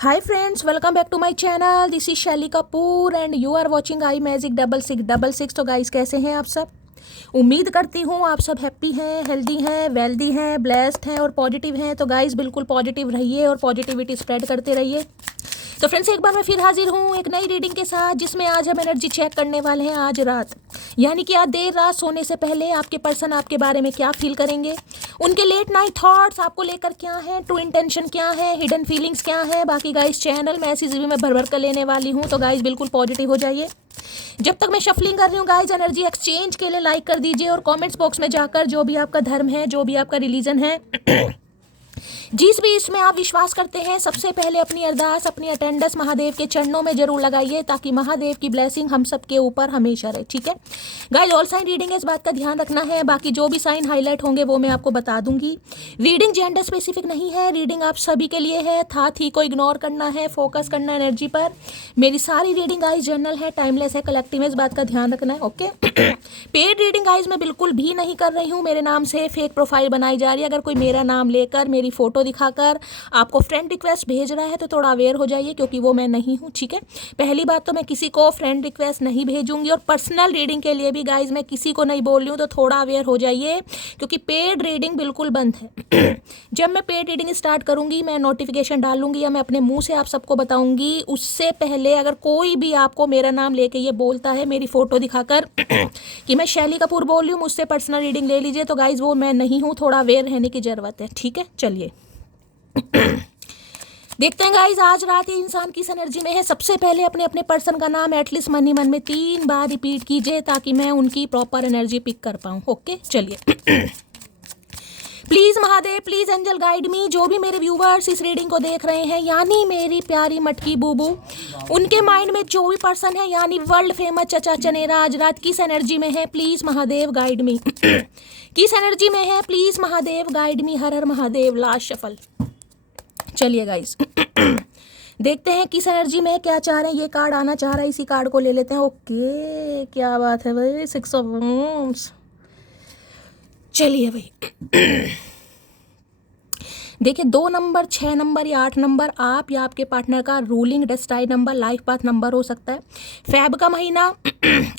Hi friends, welcome back to my channel. This is Shelly Kapoor and you are watching I magic 6666। तो guys कैसे हैं आप सब? उम्मीद करती हूँ आप सब हैप्पी हैं, हेल्दी हैं, वेल्दी हैं, ब्लेस्ड हैं और पॉजिटिव हैं। तो गाइस बिल्कुल पॉजिटिव रहिए और पॉजिटिविटी स्प्रेड करते रहिए। तो फ्रेंड्स एक बार मैं फिर हाजिर हूँ एक नई रीडिंग के साथ, जिसमें आज हम एनर्जी चेक करने वाले हैं आज रात, यानी कि आज देर रात सोने से पहले आपके पर्सन आपके बारे में क्या फील करेंगे, उनके लेट नाइट थॉट्स आपको लेकर क्या है, ट्रू इंटेंशन क्या है, हिडन फीलिंग्स क्या है। बाकी गाइस चैनल मैसेज भी मैं भर भर कर लेने वाली हूँ, तो गाइस बिल्कुल पॉजिटिव हो जाइए। जब तक मैं शफलिंग कर रही हूँ गाइस, एनर्जी एक्सचेंज के लिए लाइक कर दीजिए और कमेंट्स बॉक्स में जाकर जो भी आपका धर्म है, जो भी आपका रिलीजन है, जिस भी इसमें आप विश्वास करते हैं, सबसे पहले अपनी अरदास, अपनी अटेंडेंस महादेव के चरणों में जरूर लगाइए, ताकि महादेव की ब्लेसिंग हम सब के ऊपर हमेशा रहे। ठीक है गाइस, ऑल साइन रीडिंग है, इस बात का ध्यान रखना है। बाकी जो भी साइन हाईलाइट होंगे वो मैं आपको बता दूंगी। रीडिंग जेंडर स्पेसिफिक नहीं है, रीडिंग आप सभी के लिए है। था थी को इग्नोर करना है, फोकस करना है एनर्जी पर। मेरी सारी रीडिंग गाइस जनरल है, टाइमलेस है, कलेक्टिव है, इस बात का ध्यान रखना है। ओके पेड रीडिंग गाइस मैं बिल्कुल भी नहीं कर रही हूँ। मेरे नाम से फेक प्रोफाइल बनाई जा रही है। अगर कोई मेरा नाम लेकर मेरी फोटो दिखाकर आपको फ्रेंड रिक्वेस्ट भेज रहा है तो थोड़ा अवेयर हो जाइए, क्योंकि वो मैं नहीं हूँ। ठीक है, पहली बात तो मैं किसी को फ्रेंड रिक्वेस्ट नहीं भेजूंगी, और पर्सनल रीडिंग के लिए भी गाइज मैं किसी को नहीं बोल रही हूँ, तो थोड़ा अवेयर हो जाइए, क्योंकि पेड रीडिंग बिल्कुल बंद है। जब मैं पेड रीडिंग स्टार्ट करूंगी, मैं नोटिफिकेशन डालूंगी या मैं अपने मुंह से आप सबको बताऊंगी। उससे पहले अगर कोई भी आपको मेरा नाम लेके ये बोलता है मेरी फोटो दिखाकर कि मैं शैली कपूर बोल रही हूँ, मुझसे पर्सनल रीडिंग ले लीजिए, तो गाइज वो मैं नहीं हूँ। थोड़ा अवेयर रहने की जरूरत है। ठीक है, चलिए देखते हैं गाइज आज रात ये इंसान किस एनर्जी में है। सबसे पहले अपने अपने पर्सन का नाम एटलीस्ट मन ही मन में 3 बार रिपीट कीजिए, ताकि मैं उनकी प्रॉपर एनर्जी पिक कर पाऊँ। ओके चलिए please Mahadev, please angel guide me. जो भी मेरे व्यूवर्स इस रीडिंग को देख रहे हैं, यानी मेरी प्यारी मटकी बूबू, उनके माइंड में जो भी पर्सन है, यानी वर्ल्ड फेमस चचा चनेरा, आज रात किस एनर्जी में है, प्लीज महादेव गाइड मी। किस एनर्जी में है, please Mahadev guide me. Har Har Mahadev. Last shuffle. चलिए गाइस देखते हैं किस एनर्जी में है, क्या चाह रहे हैं। ये कार्ड आना चाह रहा है, इसी कार्ड को ले लेते हैं। ओके क्या बात है भाई, 6 ऑफ वॉन्ड्स। चलिए भाई देखिए 2 नंबर, 6 नंबर या 8 नंबर आप या आपके पार्टनर का ruling destined number, life path number हो सकता है। फेब का महीना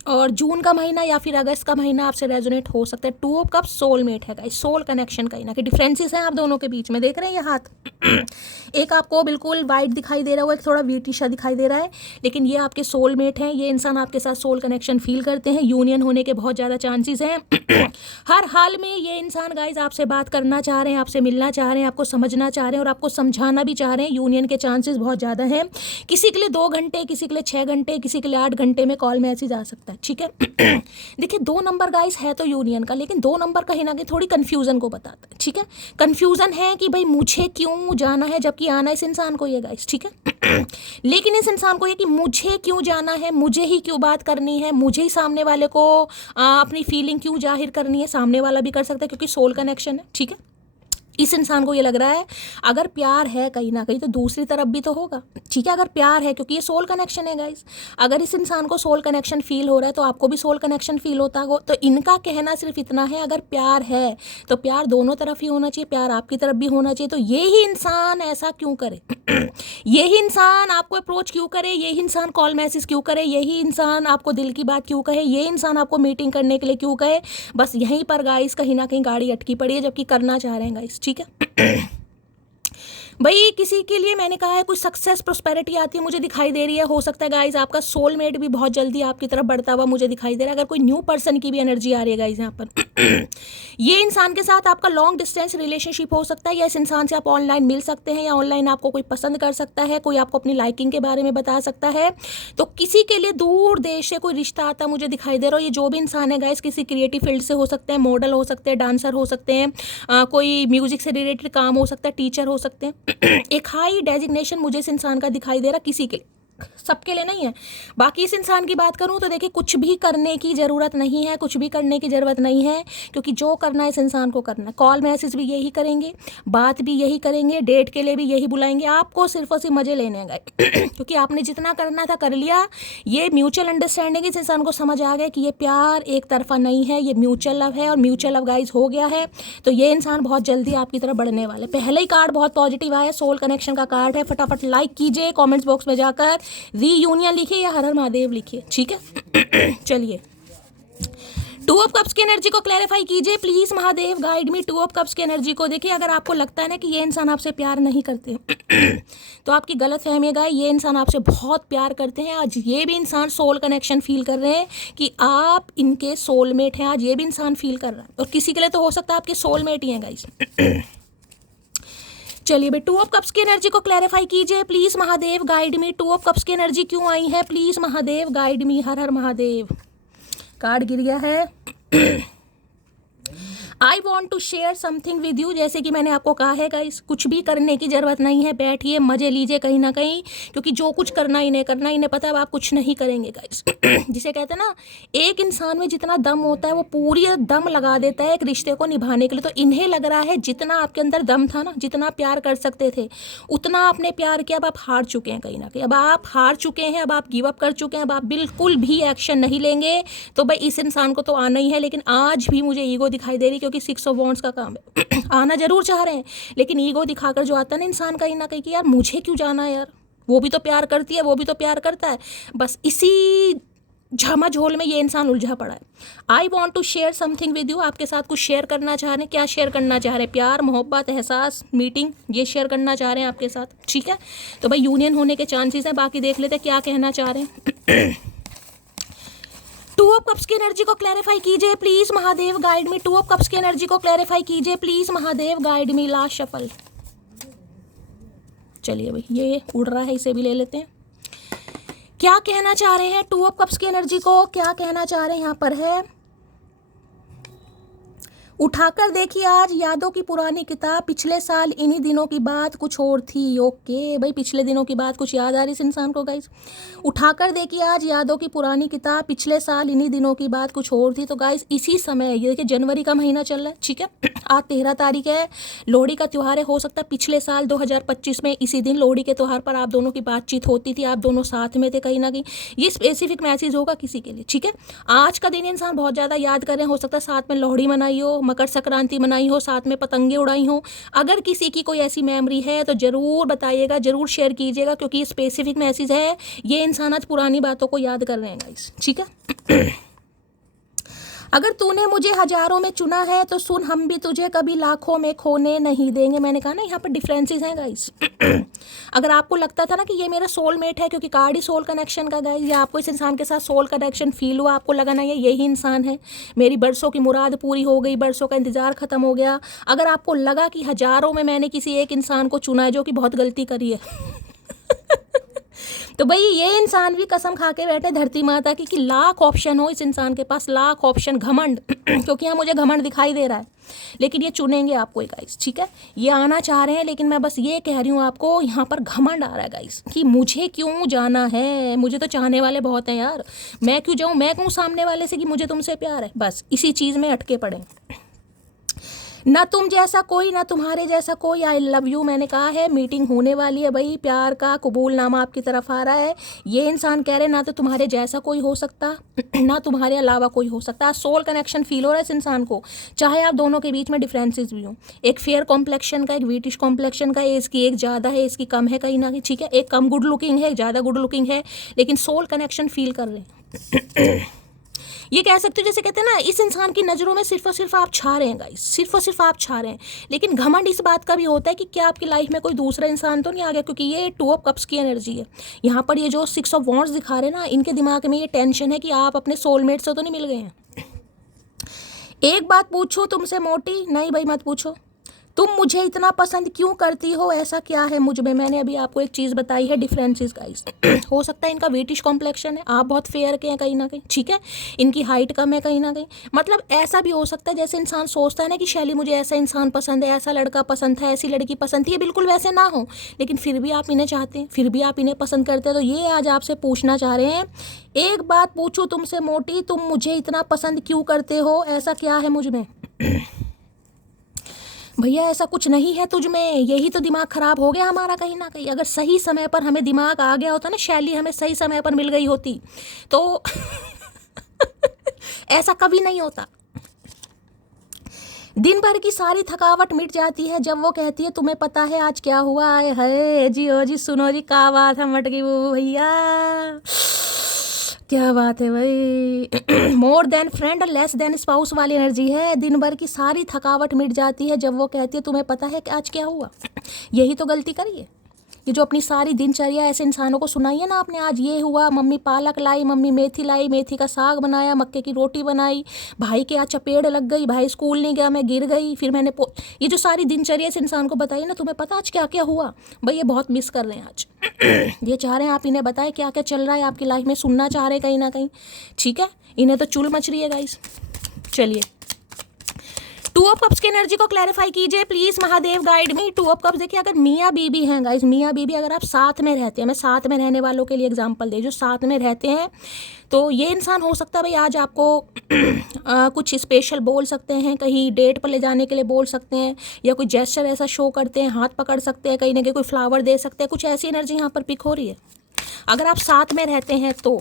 और जून का महीना या फिर अगस्त का महीना आपसे रेजोनेट हो सकता है। 2 ऑफ कप सोलमेट है गाइस, सोल कनेक्शन कहीं ना कहीं डिफरेंसेस हैं आप दोनों के बीच में। देख रहे हैं ये हाथ एक आपको बिल्कुल वाइट दिखाई दे रहा होगा, एक थोड़ा व्हीटिश दिखाई दे रहा है, लेकिन ये आपके सोलमेट हैं। ये इंसान आपके साथ सोल कनेक्शन फील करते हैं, यूनियन होने के बहुत ज़्यादा चांसेस हैं। हर हाल में ये इंसान गाइस आपसे बात करना चाह रहे हैं, आपसे मिलना चाह रहे हैं, आपको समझना चाह रहे हैं और आपको समझाना भी चाह रहे हैं। यूनियन के चांसेस बहुत ज़्यादा हैं। किसी के लिए 2 घंटे, किसी के लिए 6 घंटे, किसी के लिए 8 घंटे में कॉल मैसेज आ सकता है। ठीक है देखिए 2 नंबर गाइस है तो यूनियन का, लेकिन 2 नंबर कहीं ना कहीं थोड़ी कन्फ्यूजन को बताता है। ठीक है, कन्फ्यूजन है कि भाई मुझे क्यों जाना है, जबकि आना इस इंसान को ये गाइस। ठीक है लेकिन इस इंसान को ये कि मुझे क्यों जाना है, मुझे ही क्यों बात करनी है, मुझे ही सामने वाले को अपनी फीलिंग क्यों जाहिर करनी है। सामने वाला भी कर सकता है, क्योंकि सोल कनेक्शन है। ठीक है, इस इंसान को ये लग रहा है अगर प्यार है कहीं ना कहीं तो दूसरी तरफ भी तो होगा। ठीक है, अगर प्यार है, क्योंकि ये सोल कनेक्शन है गाइस, अगर इस इंसान को सोल कनेक्शन फील हो रहा है तो आपको भी सोल कनेक्शन फील होता हो। तो इनका कहना सिर्फ इतना है, अगर प्यार है तो प्यार दोनों तरफ ही होना चाहिए, प्यार आपकी तरफ भी होना चाहिए। तो ये ही इंसान ऐसा क्यों करे यही इंसान आपको अप्रोच क्यों करे, यही इंसान कॉल मैसेज क्यों करे, यही इंसान आपको दिल की बात क्यों कहे, ये इंसान आपको मीटिंग करने के लिए क्यों कहे। बस यहीं पर गाइस कहीं ना कहीं गाड़ी अटकी पड़ी है, जबकि करना चाह रहे हैं गाइस। ठीक है भाई किसी के लिए मैंने कहा है कुछ सक्सेस प्रोस्पेरिटी आती है मुझे दिखाई दे रही है। हो सकता है गाइज आपका सोलमेट भी बहुत जल्दी आपकी तरफ बढ़ता हुआ मुझे दिखाई दे रहा है। अगर कोई न्यू पर्सन की भी एनर्जी आ रही है गाइज यहाँ पर ये इंसान के साथ आपका लॉन्ग डिस्टेंस रिलेशनशिप हो सकता है, या इस इंसान से आप ऑनलाइन मिल सकते हैं, या ऑनलाइन आपको कोई पसंद कर सकता है, कोई आपको अपनी लाइकिंग के बारे में बता सकता है। तो किसी के लिए दूर देश से कोई रिश्ता आता मुझे दिखाई दे रहा हो। ये जो भी इंसान है गाइज किसी क्रिएटिव फील्ड से हो सकते हैं, मॉडल हो सकते हैं, डांसर हो सकते हैं, कोई म्यूजिक से रिलेटेड काम हो सकता है, टीचर हो सकते हैं। एक हाई डेजिग्नेशन मुझे इस इंसान का दिखाई दे रहा किसी के लिए। सबके लिए नहीं है। बाकी इस इंसान की बात करूं तो देखिए कुछ भी करने की ज़रूरत नहीं है, कुछ भी करने की ज़रूरत नहीं है, क्योंकि जो करना है इस इंसान को करना है। कॉल मैसेज भी यही करेंगे, बात भी यही करेंगे, डेट के लिए भी यही बुलाएंगे, आपको सिर्फ और सिर्फ मज़े लेने गए क्योंकि आपने जितना करना था कर लिया। ये म्यूचुअल अंडरस्टैंडिंग इस इंसान को समझ आ गया कि ये प्यार एक तरफा नहीं है, ये म्यूचुअल लव है, और म्यूचुअल लव गाइज हो गया है। तो ये इंसान बहुत जल्दी आपकी तरफ बढ़ने वाले। पहले ही कार्ड बहुत पॉजिटिव आया, सोल कनेक्शन का कार्ड है। फटाफट लाइक कीजिए, कमेंट्स बॉक्स में जाकर रीयूनियन लिखिए या हर हर महादेव लिखिए, ठीक है। चलिए, टू ऑफ कप्स की एनर्जी को क्लैरिफाई कीजिए please Mahadev, guide me two of cups की एनर्जी को। देखिए अगर आपको लगता है ना कि ये इंसान आपसे प्यार नहीं करते तो आपकी गलत फहमी है गाइस, ये इंसान आपसे बहुत प्यार करते हैं। आज ये भी इंसान सोल कनेक्शन फील कर रहे हैं कि आप इनके सोलमेट हैं। आज ये भी इंसान फील कर रहा है, और किसी के लिए तो हो सकता है आपके सोलमेट ही हैं गाइस। चलिए भाई, टू ऑफ कप्स की एनर्जी को क्लैरिफाई कीजिए please Mahadev, guide me. Two of cups की एनर्जी क्यों आई है please Mahadev, guide me, Har Har Mahadev. Card गिर गया है I want to share something with you. जैसे कि मैंने आपको कहा है गाइस, कुछ भी करने की जरूरत नहीं है, बैठिए मजे लीजिए कहीं ना कहीं, क्योंकि जो कुछ करना इन्हें करना, इन्हें पता है आप कुछ नहीं करेंगे गाइस। जिसे कहते हैं ना, एक इंसान में जितना दम होता है वो पूरी दम लगा देता है एक रिश्ते को निभाने के लिए। तो इन्हें लग रहा है जितना आपके अंदर दम था ना, जितना प्यार कर सकते थे उतना आपने प्यार किया, अब आप हार चुके हैं कहीं ना कहीं। अब आप हार चुके हैं, अब आप गिव अप कर चुके हैं, अब आप बिल्कुल भी एक्शन नहीं लेंगे। तो भाई इस इंसान को तो आना ही है, लेकिन आज भी मुझे ईगो दिखाई दे रही, क्योंकि 6 ऑफ वॉन्ड्स का काम है। आना जरूर चाह रहे हैं, लेकिन ईगो दिखाकर जो आता है ना इंसान कहीं ना कहीं कि यार मुझे क्यों जाना है यार, वो भी तो प्यार करती है, वो भी तो प्यार करता है। बस इसी झमाझोल में ये इंसान उलझा पड़ा है। I want to share something with you, आपके साथ कुछ शेयर करना चाह रहे हैं। क्या शेयर करना चाह रहे हैं? प्यार, मोहब्बत, एहसास, मीटिंग, ये शेयर करना चाह रहे हैं आपके साथ, ठीक है। तो भाई यूनियन होने के चांसेस हैं। बाकी देख लेते हैं क्या कहना चाह रहे हैं। टू ऑफ कप्स की एनर्जी को क्लैरिफाई कीजिए please Mahadev, guide me. Two of cups की एनर्जी को क्लैरिफाई कीजिए please Mahadev, guide me. Last shuffle. चलिए भाई, ये उड़ रहा है, इसे भी ले लेते हैं। क्या कहना चाह रहे हैं टू ऑफ कप्स की एनर्जी को, क्या कहना चाह रहे हैं? यहाँ पर है, उठाकर देखिए आज यादों की पुरानी किताब, पिछले साल इन्हीं दिनों की बात कुछ और थी। ओके भाई, पिछले दिनों की बात कुछ याद आ रही इस इंसान को गाइस। उठाकर देखिए आज यादों की पुरानी किताब, पिछले साल इन्हीं दिनों की बात कुछ और थी। तो गाइस इसी समय, ये देखिए जनवरी का महीना चल रहा है, ठीक है। आज 13 तारीख है, लोहड़ी का त्यौहार है। हो सकता है पिछले साल 2025 में इसी दिन लोहड़ी के त्यौहार पर आप दोनों की बातचीत होती थी, आप दोनों साथ में थे कहीं ना कहीं। ये स्पेसिफिक मैसेज होगा किसी के लिए, ठीक है। आज का दिन इंसान बहुत ज़्यादा याद कर रहे हैं। हो सकता है साथ में लोहड़ी मनाई हो, मकर संक्रांति मनाई हो, साथ में पतंगे उड़ाई हो। अगर किसी की कोई ऐसी मेमोरी है तो ज़रूर बताइएगा, ज़रूर शेयर कीजिएगा, क्योंकि ये स्पेसिफिक मैसेज है। ये इंसान आज पुरानी बातों को याद कर रहे हैं गाइस, ठीक है। अगर तूने मुझे हजारों में चुना है तो सुन, हम भी तुझे कभी लाखों में खोने नहीं देंगे। मैंने कहा ना यहाँ पर डिफरेंसेस हैं गाइस। अगर आपको लगता था ना कि ये मेरा सोलमेट है, क्योंकि कार्ड ही सोल कनेक्शन का गाइस, या आपको इस इंसान के साथ सोल कनेक्शन फील हुआ, आपको लगा ना ये यही इंसान है, मेरी बरसों की मुराद पूरी हो गई, बरसों का इंतजार खत्म हो गया। अगर आपको लगा कि हजारों में मैंने किसी एक इंसान को चुना है जो कि बहुत गलती करी है तो भाई ये इंसान भी कसम खा के बैठे धरती माता की कि लाख ऑप्शन हो इस इंसान के पास, लाख ऑप्शन, घमंड क्योंकि यहाँ मुझे घमंड दिखाई दे रहा है, लेकिन ये चुनेंगे आपको गाइस, ठीक है। ये आना चाह रहे हैं, लेकिन मैं बस ये कह रही हूँ आपको, यहाँ पर घमंड आ रहा है गाइस कि मुझे क्यों जाना है, मुझे तो चाहने वाले बहुत हैं यार, मैं क्यों जाऊँ, मैं कहूँ सामने वाले से कि मुझे तुमसे प्यार है। बस इसी चीज़ में अटके पड़े। ना तुम जैसा कोई, ना तुम्हारे जैसा कोई, आई लव यू। मैंने कहा है मीटिंग होने वाली है भाई, प्यार का कबूलनामा आपकी तरफ आ रहा है। ये इंसान कह रहे हैं ना तो तुम्हारे जैसा कोई हो सकता, ना तुम्हारे अलावा कोई हो सकता। सोल कनेक्शन फील हो रहा है इस इंसान को, चाहे आप दोनों के बीच में डिफरेंसेस भी हों। एक फेयर कॉम्प्लेक्शन का, एक ब्रिटिश कॉम्प्लेक्शन का, इसकी एक ज़्यादा है, इसकी कम है कहीं ना कहीं, ठीक है। एक कम गुड लुकिंग है, ज़्यादा गुड लुकिंग है, लेकिन सोल कनेक्शन फील कर रहे हैं। ये कह सकते हो, जैसे कहते हैं ना, इस इंसान की नज़रों में सिर्फ और सिर्फ आप छा रहे हैं गाइस, सिर्फ और सिर्फ आप छा रहे हैं। लेकिन घमंड इस बात का भी होता है कि क्या आपकी लाइफ में कोई दूसरा इंसान तो नहीं आ गया, क्योंकि ये टू ऑफ कप्स की एनर्जी है। यहाँ पर ये जो 6 ऑफ वॉन्ड्स दिखा रहे हैं ना, इनके दिमाग में ये टेंशन है कि आप अपने सोलमेट से तो नहीं मिल गए हैं। एक बात पूछो तुमसे मोटी, नहीं भाई मत पूछो, तुम मुझे इतना पसंद क्यों करती हो, ऐसा क्या है मुझ में। मैंने अभी आपको एक चीज़ बताई है, डिफरेंसेस गाइस। हो सकता है इनका वेटिश कॉम्प्लेक्शन है, आप बहुत फेयर के हैं कहीं ना कहीं, ठीक है, इनकी हाइट कम है कहीं ना कहीं, मतलब ऐसा भी हो सकता है जैसे इंसान सोचता है ना कि शैली मुझे ऐसा इंसान पसंद है, ऐसा लड़का पसंद था, ऐसी लड़की पसंद थी, ये बिल्कुल वैसे ना हो, लेकिन फिर भी आप इन्हें चाहते हैं, फिर भी आप इन्हें पसंद करते हैं। तो ये आज आपसे पूछना चाह रहे हैं, एक बात पूछूं तुमसे मोटी, तुम मुझे इतना पसंद क्यों करते हो, ऐसा क्या है मुझ में। भैया ऐसा कुछ नहीं है तुझ में, यही तो दिमाग खराब हो गया हमारा कहीं ना कहीं। अगर सही समय पर हमें दिमाग आ गया होता ना, शैली हमें सही समय पर मिल गई होती तो ऐसा कभी नहीं होता। दिन भर की सारी थकावट मिट जाती है जब वो कहती है तुम्हें पता है आज क्या हुआ, आए हाय जी, ओ जी, सुनो जी, क्या बात है मटकी वो भैया, क्या बात है भाई। मोर देन फ्रेंड और लेस देन स्पाउस वाली एनर्जी है। दिन भर की सारी थकावट मिट जाती है जब वो कहती है तुम्हें पता है कि आज क्या हुआ। यही तो गलती करी है, ये जो अपनी सारी दिनचर्या ऐसे इंसानों को सुनाई है ना आपने, आज ये हुआ, मम्मी पालक लाई, मम्मी मेथी लाई, मेथी का साग बनाया, मक्के की रोटी बनाई, भाई के आज चपेड़ लग गई, भाई स्कूल नहीं गया, मैं गिर गई, फिर मैंने ये जो सारी दिनचर्या इस इंसान को बताई ना, तुम्हें पता आज क्या क्या हुआ। भाई ये बहुत मिस कर रहे हैं आज। ये चाह रहे हैं आप इन्हें बताएं क्या क्या चल रहा है आपकी लाइफ में, सुनना चाह रहे हैं कहीं ना कहीं, ठीक है, इन्हें तो चुल मच रही है गाइस। चलिए, टू ऑफ कप्स की एनर्जी को क्लैरिफाई कीजिए please, Mahadev guide me. Two of cups देखिए, अगर मियाँ बीबी हैं गाइस, मियाँ बीबी अगर आप साथ में रहते हैं, मैं साथ में रहने वालों के लिए एग्जांपल दे, जो साथ में रहते हैं, तो ये इंसान हो सकता है भाई आज आपको कुछ स्पेशल बोल सकते हैं, कहीं डेट पर ले जाने के लिए बोल सकते हैं, या कोई जेस्चर ऐसा शो करते हैं, हाथ पकड़ सकते हैं, कहीं ना कहीं कोई फ्लावर दे सकते हैं, कुछ ऐसी एनर्जी यहाँ पर पिक हो रही है अगर आप साथ में रहते हैं तो।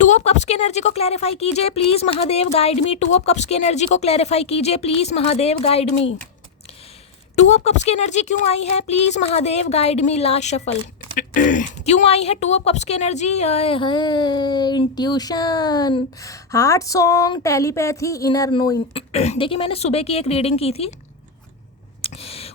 टू ऑफ कप्स की एनर्जी को क्लैरिफाई कीजिए please, Mahadev guide me. Two of cups की एनर्जी को क्लैरिफाई कीजिए please, Mahadev guide me. Two of cups की एनर्जी क्यों आई है please, Mahadev guide me. Last shuffle क्यों आई है टू ऑफ कप्स की energy, intuition, heart song, telepathy, inner knowing. देखिए मैंने सुबह की एक रीडिंग की थी,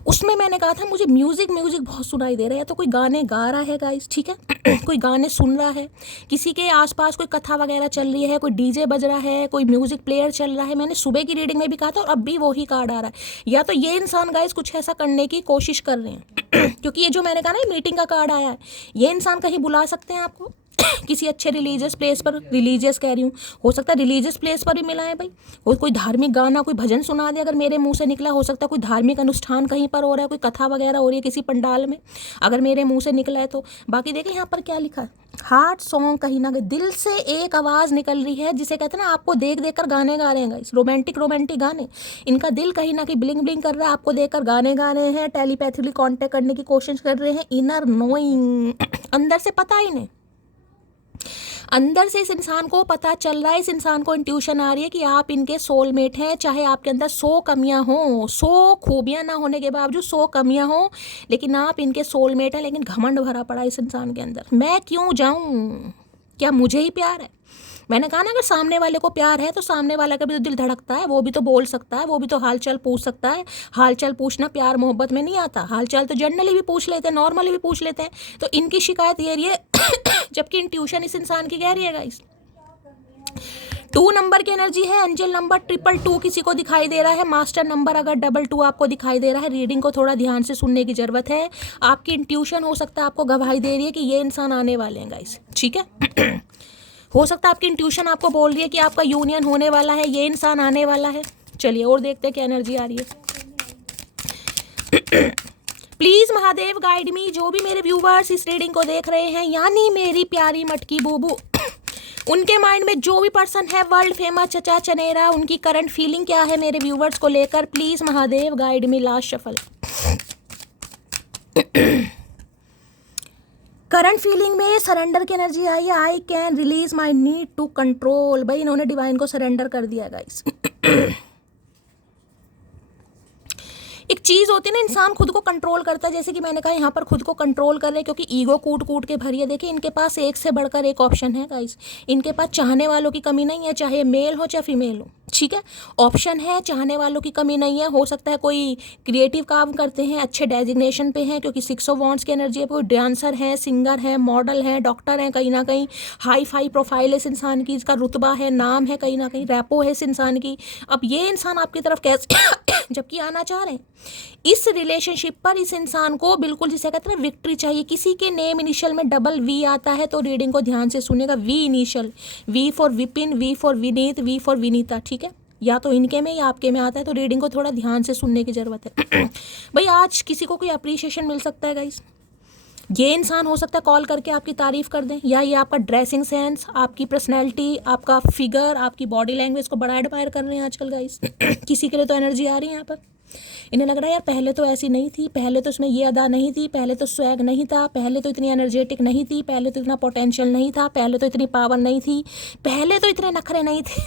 उसमें मैंने कहा था मुझे म्यूजिक बहुत सुनाई दे रहा है, तो कोई गाने गा रहा है गाइस, ठीक है, कोई गाने सुन रहा है, किसी के आसपास कोई कथा वगैरह चल रही है, कोई डीजे बज रहा है, कोई म्यूजिक प्लेयर चल रहा है। मैंने सुबह की रीडिंग में भी कहा था और अब भी वही कार्ड आ रहा है, या तो ये इंसान गाइस कुछ ऐसा करने की कोशिश कर रहे हैं क्योंकि ये जो मैंने कहा ना मीटिंग का कार्ड आया है, ये इंसान कहीं बुला सकते हैं आपको किसी अच्छे रिलीजियस प्लेस पर, रिलीजियस कह रही हूँ, हो सकता है रिलीजियस प्लेस पर भी मिला है भाई, और कोई धार्मिक गाना, कोई भजन सुना दे अगर मेरे मुंह से निकला, हो सकता है कोई धार्मिक अनुष्ठान कहीं पर हो रहा है, कोई कथा वगैरह हो रही है किसी पंडाल में, अगर मेरे मुंह से निकला है तो। बाकी देखिए यहाँ पर क्या लिखा है, हार्ट सॉन्ग, कहीं ना कहीं दिल से एक आवाज़ निकल रही है, जिसे कहते हैं ना आपको देख देख कर गाने गा रहे हैं गाइस, रोमांटिक गाने, इनका दिल कहीं ना कहीं ब्लिंग ब्लिंग कर रहा है, आपको देखकर गाने गा रहे हैं, टेलीपैथिकली कांटेक्ट करने की कोशिश कर रहे हैं, इनर नोइंग, अंदर से पता ही नहीं, अंदर से इस इंसान को पता चल रहा है, इस इंसान को इंट्यूशन आ रही है कि आप इनके सोलमेट हैं, चाहे आपके अंदर 100 कमियां हों, 100 खूबियां ना होने के बावजूद 100 कमियां हों, लेकिन आप इनके सोलमेट हैं। लेकिन घमंड भरा पड़ा इस इंसान के अंदर, मैं क्यों जाऊं, क्या मुझे ही प्यार है। मैंने कहा ना अगर सामने वाले को प्यार है तो सामने वाला का भी तो दिल धड़कता है, वो भी तो बोल सकता है, वो भी तो हालचाल पूछ सकता है। हालचाल पूछना प्यार मोहब्बत में नहीं आता, हालचाल तो जनरली भी पूछ लेते हैं, नॉर्मली भी पूछ लेते हैं। तो इनकी शिकायत ये रही है जबकि इंट्यूशन इस इंसान की कह रही है गाइस। 2 नंबर की एनर्जी है, एंजल नंबर 222 किसी को दिखाई दे रहा है, मास्टर नंबर अगर 22 आपको दिखाई दे रहा है। रीडिंग को थोड़ा ध्यान से सुनने की जरूरत है, आपकी इंट्यूशन हो सकता है आपको गवाही दे रही है कि ये इंसान आने वाले हैं गाइस, ठीक है। हो सकता है आपकी इंट्यूशन आपको बोल रही है कि आपका यूनियन होने वाला है, ये इंसान आने वाला है। चलिए और देखते हैं क्या एनर्जी आ रही है। प्लीज महादेव गाइड मी, जो भी मेरे व्यूवर्स इस रीडिंग को देख रहे हैं, यानी मेरी प्यारी मटकी बूबू, उनके माइंड में जो भी पर्सन है वर्ल्ड फेमस चचा चनेरा, उनकी करंट फीलिंग क्या है मेरे व्यूवर्स को लेकर, please Mahadev guide me. Last shuffle, current feeling में सरेंडर की एनर्जी आई है, I can release my need to control. भाई इन्होंने डिवाइन को सरेंडर कर दिया गाइस। एक चीज होती है ना, इंसान खुद को कंट्रोल करता है, जैसे कि मैंने कहा यहाँ पर खुद को कंट्रोल कर रहे हैं क्योंकि ईगो कूट कूट के भरी है। देखिए इनके पास एक से बढ़कर एक ऑप्शन है गाइस, इनके पास चाहने वालों की कमी नहीं है, चाहे मेल हो चाहे फीमेल हो, ठीक है। ऑप्शन है, चाहने वालों की कमी नहीं है। हो सकता है कोई क्रिएटिव काम करते हैं, अच्छे डेजिग्नेशन पे हैं क्योंकि 6 ऑफ वॉन्ड्स की एनर्जी है, कोई डांसर है, सिंगर है, मॉडल है, डॉक्टर है, कहीं ना कहीं हाई फाई प्रोफाइल है इस इंसान की, इसका रुतबा है, नाम है, कहीं ना कहीं रैपो है इस इंसान की। अब ये इंसान आपकी तरफ कैसे जबकि आना चाह रहे हैं इस रिलेशनशिप पर, इस इंसान को बिल्कुल जिसे कहते हैं विक्ट्री चाहिए। किसी के नेम इनिशियल में डबल वी आता है तो रीडिंग को ध्यान से सुनेगा। V initial, V for Vipin, V for Vineet, V for Vinita, ठीक है। या तो इनके में या आपके में आता है तो रीडिंग को थोड़ा ध्यान से सुनने की ज़रूरत है। भाई आज किसी को कोई अप्रिशिएशन मिल सकता है गाइस, ये इंसान हो सकता है कॉल करके आपकी तारीफ़ कर दें, या ये आपका ड्रेसिंग सेंस, आपकी पर्सनैलिटी, आपका फिगर, आपकी बॉडी लैंग्वेज को बड़ा एडमायर कर रहे हैं आजकल गाइस। किसी के लिए तो एनर्जी आ रही है यहाँ पर, इन्हें लग रहा है यार पहले तो ऐसी नहीं थी, पहले तो इसमें ये अदा नहीं थी, पहले तो स्वैग नहीं था, पहले तो इतनी एनर्जेटिक नहीं थी, पहले तो इतना पोटेंशियल नहीं था, पहले तो इतनी पावर नहीं थी, पहले तो इतने नखरे नहीं थे।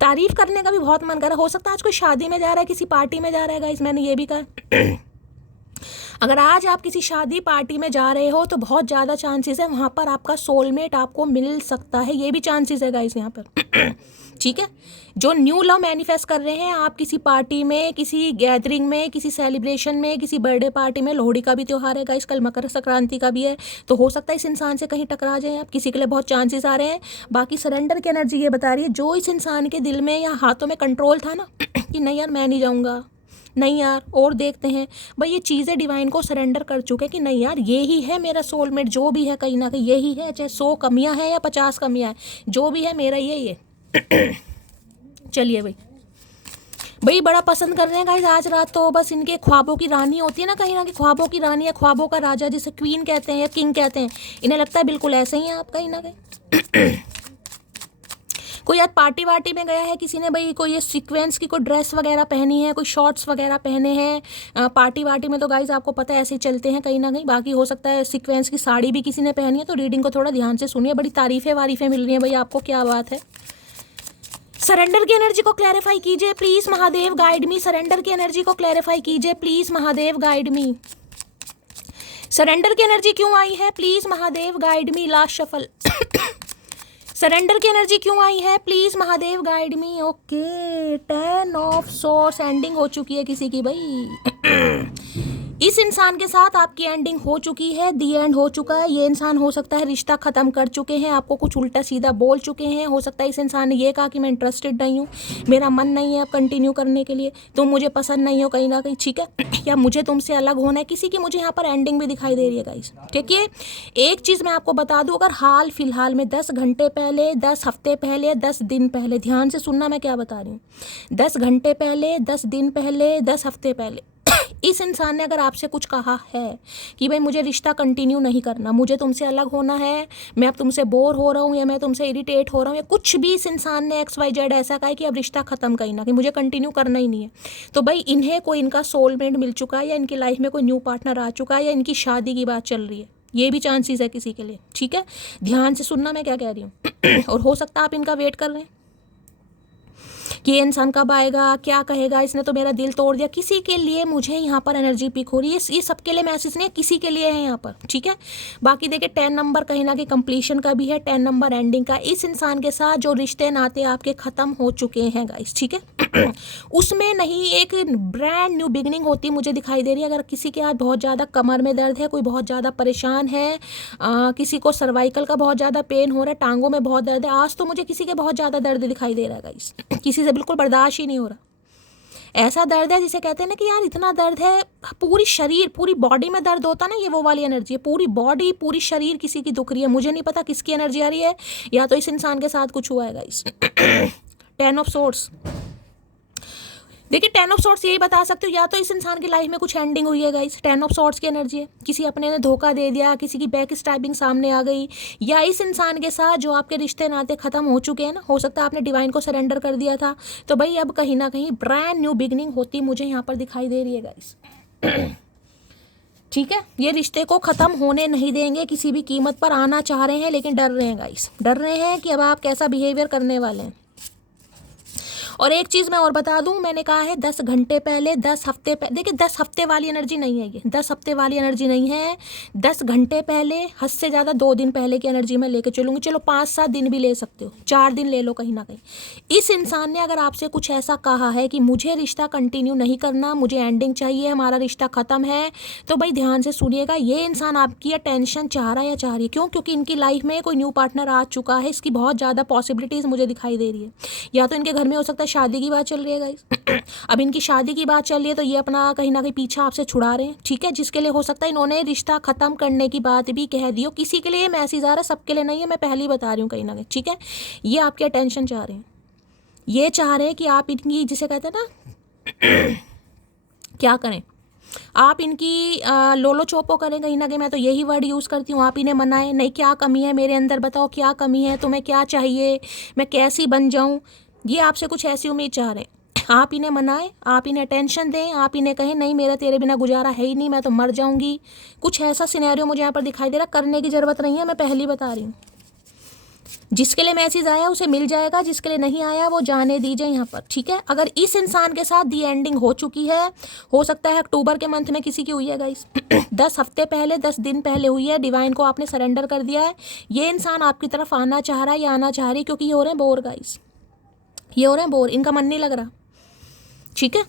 तारीफ करने का भी बहुत मन कर रहा है। हो सकता है आज कोई शादी में जा रहा है, किसी पार्टी में जा रहा है गाइस, मैंने ये भी कहा। अगर आज आप किसी शादी पार्टी में जा रहे हो तो बहुत ज़्यादा चांसेस है वहाँ पर आपका सोलमेट आपको मिल सकता है, ये भी चांसेस है गाइस यहाँ पर। ठीक है, जो न्यू लव मैनिफेस्ट कर रहे हैं आप किसी पार्टी में, किसी गैदरिंग में, किसी सेलिब्रेशन में, किसी बर्थडे पार्टी में, लोहड़ी का भी त्यौहार है गाइस, कल मकर संक्रांति का भी है, तो हो सकता है इस इंसान से कहीं टकरा जाए आप, किसी के लिए बहुत चांसेस आ रहे हैं। बाकी सरेंडर की एनर्जी ये बता रही है जो इस इंसान के दिल में या हाथों में कंट्रोल था ना कि नहीं यार मैं नहीं जाऊँगा, नहीं यार और देखते हैं, भाई ये चीज़ें डिवाइन को सरेंडर कर चुके कि नहीं यार ये ही है मेरा सोलमेट, जो भी है कहीं ना कहीं यही है, चाहे 100 कमियां हैं या 50 कमियां हैं, जो भी है मेरा यही है। चलिए भाई बड़ा पसंद कर रहे हैं गाइस आज रात, तो बस इनके ख्वाबों की रानी होती है ना, कहीं ना कहीं ख्वाबों की रानी या ख्वाबों का राजा जिसे क्वीन कहते हैं या किंग कहते हैं, इन्हें लगता है बिल्कुल ऐसे ही हैं आप कहीं ना कहीं। कोई आज पार्टी वार्टी में गया है किसी ने, भाई कोई ये सीक्वेंस की कोई ड्रेस वगैरह पहनी है, कोई शॉर्ट्स वगैरह पहने हैं। पार्टी वार्टी में तो गाइज आपको पता है ऐसे ही चलते हैं कहीं ना कहीं। बाकी हो सकता है सीक्वेंस की साड़ी भी किसी ने पहनी है, तो रीडिंग को थोड़ा ध्यान से सुनिए। बड़ी तारीफ़ें वारीफ़ें मिल रही हैं भाई आपको, क्या बात है। सरेंडर की एनर्जी को क्लैरिफाई कीजिए please Mahadev, guide me. Surrender की एनर्जी को क्लैरिफाई कीजिए please Mahadev, guide me. Surrender की एनर्जी क्यों आई है please Mahadev, guide me. Last shuffle. Surrender की एनर्जी क्यों आई है please Mahadev, guide me. Okay 10 of source, ending हो चुकी है किसी की भाई। इस इंसान के साथ आपकी एंडिंग हो चुकी है, दी एंड हो चुका है। ये इंसान हो सकता है रिश्ता ख़त्म कर चुके हैं, आपको कुछ उल्टा सीधा बोल चुके हैं। हो सकता है इस इंसान ने ये कहा कि मैं इंटरेस्टेड नहीं हूँ, मेरा मन नहीं है अब कंटिन्यू करने के लिए, तुम मुझे पसंद नहीं हो कहीं ना कहीं, ठीक है, या मुझे तुमसे अलग होना है। किसी की मुझे यहाँ पर एंडिंग भी दिखाई दे रही है गाइस, ठीक है। एक चीज़ मैं आपको बता दूँ, अगर हाल फिलहाल में 10 घंटे पहले, 10 हफ्ते पहले, 10 दिन पहले, ध्यान से सुनना मैं क्या बता रही हूँ, 10 घंटे पहले, 10 दिन पहले, 10 हफ्ते पहले इस इंसान ने अगर आपसे कुछ कहा है कि भाई मुझे रिश्ता कंटिन्यू नहीं करना, मुझे तुमसे अलग होना है, मैं अब तुमसे बोर हो रहा हूँ, या मैं तुमसे इरिटेट हो रहा हूँ, या कुछ भी इस इंसान ने XYZ ऐसा कहा है कि अब रिश्ता ख़त्म कहीं ना कि मुझे कंटिन्यू करना ही नहीं है, तो भाई इन्हें कोई इनका सोलमेट मिल चुका है, या इनकी लाइफ में कोई न्यू पार्टनर आ चुका है, या इनकी शादी की बात चल रही है। ये भी चांसेस है किसी के लिए, ठीक है। ध्यान से सुनना मैं क्या कह रही हूँ। और हो सकता है आप इनका वेट कर रहे हैं कि ये इंसान कब आएगा, क्या कहेगा, इसने तो मेरा दिल तोड़ दिया। किसी के लिए मुझे यहाँ पर एनर्जी पिक हो रही है, ये सबके लिए मैसेज नहीं है, किसी के लिए है यहाँ पर, ठीक है। बाकी देखिए 10 नंबर कहीं ना कहीं कंप्लीशन का भी है, 10 नंबर एंडिंग का। इस इंसान के साथ जो रिश्ते नाते आपके ख़त्म हो चुके हैं गाइस, ठीक है, उसमें नहीं एक ब्रांड न्यू बिगनिंग होती मुझे दिखाई दे रही है। अगर किसी के आज बहुत ज़्यादा कमर में दर्द है, कोई बहुत ज़्यादा परेशान है, किसी को सर्वाइकल का बहुत ज़्यादा पेन हो रहा है, टांगों में बहुत दर्द है, आज तो मुझे किसी के बहुत ज़्यादा दर्द दिखाई दे रहा है गाइस, किसी से बिल्कुल बर्दाश्त ही नहीं हो रहा। ऐसा दर्द है जिसे कहते हैं ना कि यार इतना दर्द है, पूरी शरीर, पूरी बॉडी में दर्द होता ना, ये वो वाली एनर्जी है। पूरी बॉडी, पूरी शरीर किसी की दुख रही है, मुझे नहीं पता किसकी एनर्जी आ रही है, या तो इस इंसान के साथ कुछ हुआ है गाइस। 10 ऑफ सोर्स, देखिए 10 ऑफ सॉर्ट्स यही बता सकते हो, या तो इस इंसान की लाइफ में कुछ एंडिंग हुई है गाइस, 10 ऑफ सॉर्ट्स की एनर्जी है, किसी अपने ने धोखा दे दिया, किसी की बैक स्टैबिंग सामने आ गई, या इस इंसान के साथ जो आपके रिश्ते नाते ख़त्म हो चुके हैं ना, हो सकता है आपने डिवाइन को सरेंडर कर दिया था, तो भाई अब कहीं ना कहीं ब्रांड न्यू बिगनिंग होती मुझे यहाँ पर दिखाई दे रही है गाइस। ठीक है, ये रिश्ते को ख़त्म होने नहीं देंगे किसी भी कीमत पर, आना चाह रहे हैं लेकिन डर रहे हैं गाइस, डर रहे हैं कि अब आप कैसा बिहेवियर करने वाले हैं। और एक चीज़ मैं और बता दूं, मैंने कहा है 10 घंटे पहले, 10 हफ्ते पहले, देखिए 10 हफ्ते वाली एनर्जी नहीं है ये, 10 हफ्ते वाली एनर्जी नहीं है, 10 घंटे पहले, हद से ज़्यादा 2 दिन पहले की एनर्जी मैं लेके चलूँगी। चलो 5-7 दिन भी ले सकते हो, 4 दिन ले लो कहीं ना कहीं। इस इंसान ने अगर आपसे कुछ ऐसा कहा है कि मुझे रिश्ता कंटिन्यू नहीं करना, मुझे एंडिंग चाहिए, हमारा रिश्ता ख़त्म है, तो भाई ध्यान से सुनिएगा, ये इंसान आपकी अटेंशन चाह रहा है या चाह रही है। क्यों? क्योंकि इनकी लाइफ में कोई न्यू पार्टनर आ चुका है, इसकी बहुत ज़्यादा पॉसिबिलिटीज़ मुझे दिखाई दे रही है। या तो इनके घर में हो सकता है शादी की बात चल रही है गाइस अब इनकी शादी की बात चल रही है, तो ये अपना कहीं ना कहीं पीछा आपसे छुड़ा रहे हैं, ठीक है, जिसके लिए हो सकता है इन्होंने रिश्ता ख़त्म करने की बात भी कह दी हो। किसी के लिए ये मैसेज आ रहा है, सबके लिए नहीं है, मैं पहले ही बता रही हूँ कहीं ना कहीं, ठीक है। ये आपकी अटेंशन चाह रहे हैं, ये चाह रहे हैं कि आप इनकी, जिसे कहते हैं ना क्या करें, आप इनकी लोलो चोपो करें कहीं ना कहीं, मैं तो यही वर्ड यूज़ करती हूँ। आप इन्हें मनाएं, नहीं क्या कमी है मेरे अंदर, बताओ क्या कमी है, तुम्हें क्या चाहिए, मैं कैसी बन जाऊँ, ये आपसे कुछ ऐसी उम्मीद चाह रहे हैं। आप इन्हें मनाएं, आप इन्हें टेंशन दें, आप इन्हें कहें नहीं मेरा तेरे बिना गुजारा है ही नहीं, मैं तो मर जाऊँगी। कुछ ऐसा सिनेरियो मुझे यहाँ पर दिखाई दे रहा, करने की ज़रूरत नहीं है, मैं पहले बता रही हूँ। जिसके लिए मैसेज आया उसे मिल जाएगा, जिसके लिए नहीं आया वो जाने दीजिए यहाँ पर, ठीक है। अगर इस इंसान के साथ दी एंडिंग हो चुकी है, हो सकता है अक्टूबर के मंथ में किसी की हुई है गाइस 10 हफ्ते पहले, 10 दिन पहले हुई है, डिवाइन को आपने सरेंडर कर दिया है, ये इंसान आपकी तरफ आना चाह रहा है या आना चाह रही है, क्योंकि ये हो रहे हैं बोर गाइस, ये हो रहे हैं बोर, इनका मन नहीं लग रहा, ठीक है।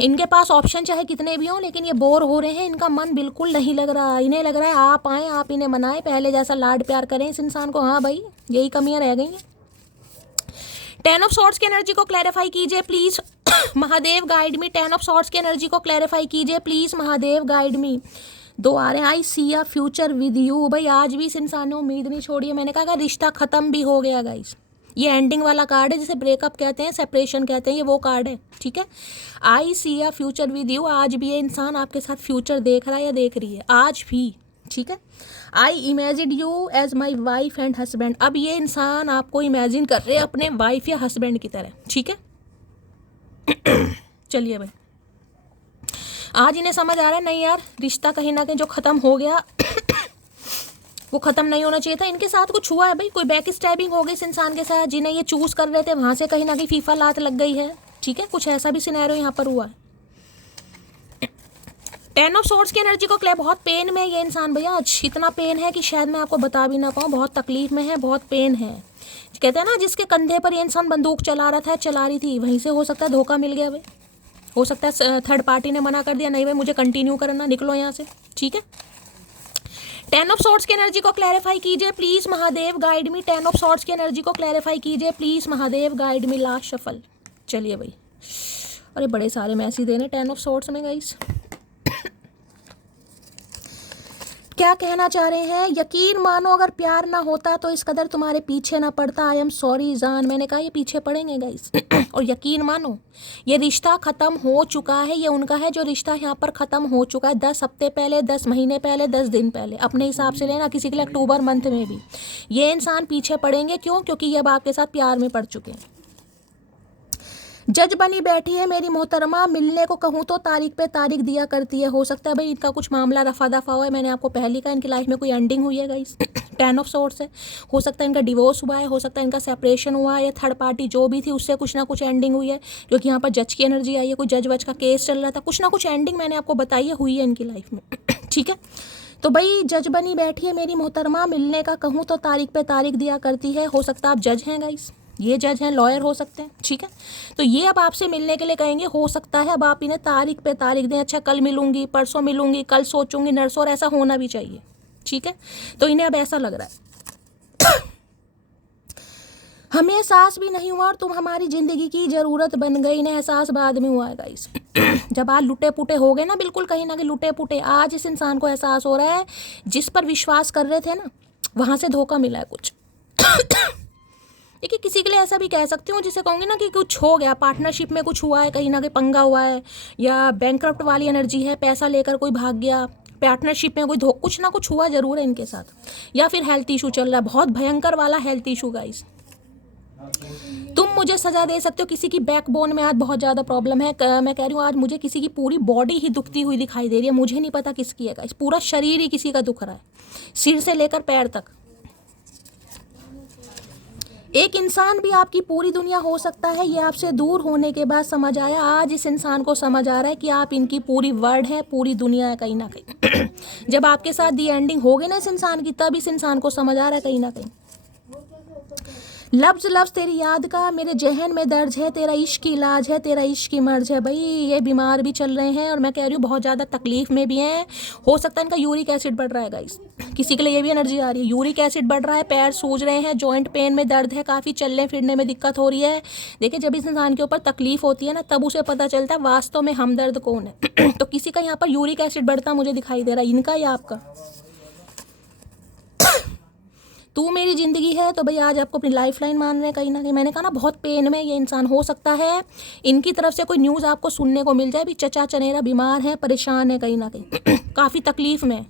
इनके पास ऑप्शन चाहे कितने भी हों, लेकिन ये बोर हो रहे हैं, इनका मन बिल्कुल नहीं लग रहा, इन्हें लग रहा है आप आएँ, आप इन्हें मनाएं, पहले जैसा लाड प्यार करें इस इंसान को। हाँ भाई, यही कमियां रह गई हैं। 10 ऑफ सॉर्ड्स की एनर्जी को क्लैरिफाई कीजिए please Mahadev guide me. 10 of swords की एनर्जी को क्लैरिफाई कीजिए प्लीज महादेव गाइड मी। 2 आ रहे हैं, आई सी अ फ्यूचर विद यू। भाई आज भी इस इंसान ने उम्मीद नहीं छोड़ी है, मैंने कहा अगर रिश्ता खत्म भी हो गया गाइस, ये एंडिंग वाला कार्ड है, जिसे ब्रेकअप कहते हैं, सेपरेशन कहते हैं, ये वो कार्ड है, ठीक है। आई सी अ फ्यूचर विद यू, आज भी ये इंसान आपके साथ फ्यूचर देख रहा है या देख रही है, आज भी, ठीक है। I imagine you as my wife and husband, अब ये इंसान आपको इमेजिन कर रहे हैं अपने वाइफ या हस्बैंड की तरह, ठीक है। चलिए भाई, आज इन्हें समझ आ रहा है नहीं यार, रिश्ता कहीं ना कहीं जो ख़त्म हो गया वो ख़त्म नहीं होना चाहिए था। इनके साथ कुछ हुआ है भाई, कोई बैक स्टैबिंग हो गई इस इंसान के साथ, जिन्हें ये चूज़ कर रहे थे वहाँ से कहीं ना कहीं फीफा लात लग गई है, ठीक है, कुछ ऐसा भी सिनेरियो यहाँ पर हुआ है। 10 ऑफ सोर्ड्स की एनर्जी को क्लियर, बहुत पेन में ये इंसान भैया, आज इतना पेन है कि शायद मैं आपको बता भी ना पाऊँ, बहुत तकलीफ में है, बहुत पेन है। कहते हैं ना जिसके कंधे पर ये इंसान बंदूक चला रहा था, चला रही थी, वहीं से हो सकता है धोखा मिल गया भाई, हो सकता है थर्ड पार्टी ने मना कर दिया, नहीं भाई मुझे कंटिन्यू करना, निकलो यहाँ से, ठीक है। 10 ऑफ सॉर्ड्स की एनर्जी को क्लैरिफाई कीजिए please Mahadev guide me. 10 of swords की एनर्जी को क्लैरिफाई कीजिए please Mahadev guide me. Last shuffle, चलिए भाई, अरे बड़े सारे मैसेज देने 10 ऑफ सॉर्ड्स में गाइस। क्या कहना चाह रहे हैं? यकीन मानो अगर प्यार ना होता तो इस कदर तुम्हारे पीछे ना पड़ता। आई एम सॉरी जान, मैंने कहा ये पीछे पड़ेंगे गाइस। और यकीन मानो ये रिश्ता ख़त्म हो चुका है, ये उनका है जो रिश्ता यहाँ पर ख़त्म हो चुका है 10 हफ्ते पहले, 10 महीने पहले, 10 दिन पहले, अपने हिसाब से लेना, किसी के लिए अक्टूबर मंथ में भी ये इंसान पीछे पड़ेंगे। क्यों? क्योंकि ये अब आपके साथ प्यार में पड़ चुके हैं। जज बनी बैठी है मेरी मोहतरमा, मिलने को कहूँ तो तारीख पे तारीख दिया करती है। हो सकता है भाई इनका कुछ मामला रफा दफा हुआ है, मैंने आपको पहले कहा इनकी लाइफ में कोई एंडिंग हुई है गाइस। 10 ऑफ सॉर्ड्स है, हो सकता है इनका डिवोर्स हुआ है, हो सकता है इनका सेपरेशन हुआ है, या थर्ड पार्टी जो भी थी उससे कुछ ना कुछ एंडिंग हुई है, क्योंकि यहाँ पर जज की एनर्जी आई है, कोई जज वज का केस चल रहा था, कुछ ना कुछ एंडिंग मैंने आपको बताई है हुई है इनकी लाइफ में। ठीक है, तो भाई जज बनी बैठी है मेरी मोहतरमा, मिलने का कहूँ तो तारीख पे तारीख दिया करती है। हो सकता है आप जज हैं गाइस, ये जज हैं, लॉयर हो सकते हैं, ठीक है। तो ये अब आपसे मिलने के लिए कहेंगे, हो सकता है अब आप इन्हें तारीख पे तारीख दें, अच्छा कल मिलूंगी, परसों मिलूंगी, कल सोचूंगी, नरसों, और ऐसा होना भी चाहिए, ठीक है। तो इन्हें अब ऐसा लग रहा है हमें एहसास भी नहीं हुआ और तुम हमारी ज़िंदगी की ज़रूरत बन गई। इन्हें एहसास बाद में हुआ है गाइस। जब आज लुटे पुटे हो गए ना, बिल्कुल कहीं ना कहीं लुटे पुटे, आज इस इंसान को एहसास हो रहा है जिस पर विश्वास कर रहे थे ना, वहाँ से धोखा मिला है कुछ। देखिए किसी के लिए ऐसा भी कह सकती हूँ जिसे कहूँगी ना कि कुछ हो गया, पार्टनरशिप में कुछ हुआ है, कहीं ना कहीं पंगा हुआ है, या बैंकरप्ट वाली एनर्जी है, पैसा लेकर कोई भाग गया, पार्टनरशिप में कोई कुछ ना कुछ हुआ जरूर है इनके साथ, या फिर हेल्थ इशू चल रहा है, बहुत भयंकर वाला हेल्थ इशू गाइस। तुम मुझे सजा दे सकते हो, किसी की बैकबोन में आज बहुत ज़्यादा प्रॉब्लम है। मैं कह रही हूँ आज मुझे किसी की पूरी बॉडी ही दुखती हुई दिखाई दे रही है, मुझे नहीं पता किसकी है गाइस, पूरा शरीर ही किसी का दुख रहा है, सिर से लेकर पैर तक। एक इंसान भी आपकी पूरी दुनिया हो सकता है, ये आपसे दूर होने के बाद समझ आया। आज इस इंसान को समझ आ रहा है कि आप इनकी पूरी वर्ल्ड है, पूरी दुनिया है कहीं ना कहीं। जब आपके साथ दी एंडिंग होगी ना इस इंसान की, तब इस इंसान को समझ आ रहा है कहीं ना कहीं। लफ्ज लफ्ज तेरी याद का मेरे जहन में दर्ज है, तेरा इश्क की इलाज है, तेरा इश्क की मर्ज है। भाई ये बीमार भी चल रहे हैं और मैं कह रही हूँ बहुत ज़्यादा तकलीफ में भी हैं। हो सकता है इनका यूरिक एसिड बढ़ रहा है गाइस, किसी के लिए ये भी एनर्जी आ रही है। यूरिक एसिड बढ़ रहा है, पैर सूज रहे हैं, जॉइंट पेन में दर्द है, काफ़ी चलने फिरने में दिक्कत हो रही है। देखिए जब इस इंसान के ऊपर तकलीफ होती है ना, तब उसे पता चलता है वास्तव में हमदर्द कौन है। तो किसी का यहाँ पर यूरिक एसिड बढ़ता मुझे दिखाई दे रहा है, इनका या आपका। तू मेरी ज़िंदगी है, तो भाई आज आपको अपनी लाइफ लाइन मान रहे हैं कहीं ना कहीं। मैंने कहा ना बहुत पेन में ये इंसान हो सकता है। इनकी तरफ से कोई न्यूज़ आपको सुनने को मिल जाए भी चचा चनेरा बीमार है, परेशान है कहीं ना कहीं, काफ़ी तकलीफ में।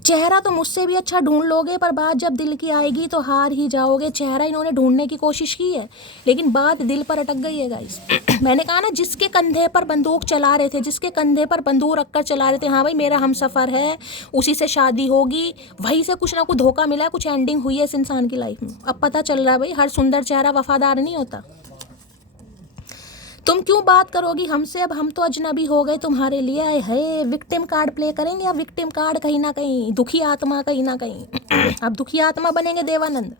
चेहरा तो मुझसे भी अच्छा ढूंढ लोगे, पर बात जब दिल की आएगी तो हार ही जाओगे। चेहरा इन्होंने ढूंढने की कोशिश की है, लेकिन बात दिल पर अटक गई है गाइस। मैंने कहा ना, जिसके कंधे पर बंदूक चला रहे थे, जिसके कंधे पर बंदूक रखकर चला रहे थे, हाँ भाई मेरा हम सफ़र है, उसी से शादी होगी, वहीं से कुछ ना कुछ धोखा मिला, कुछ एंडिंग हुई है इस इंसान की लाइफ में। अब पता चल रहा है भाई हर सुंदर चेहरा वफादार नहीं होता। तुम क्यों बात करोगी हमसे, अब हम तो अजनबी हो गए तुम्हारे लिए। आए है विक्टिम कार्ड प्ले करेंगे, अब विक्टिम कार्ड कहीं ना कहीं, दुखी आत्मा कहीं ना कहीं। अब दुखी आत्मा बनेंगे Devanand.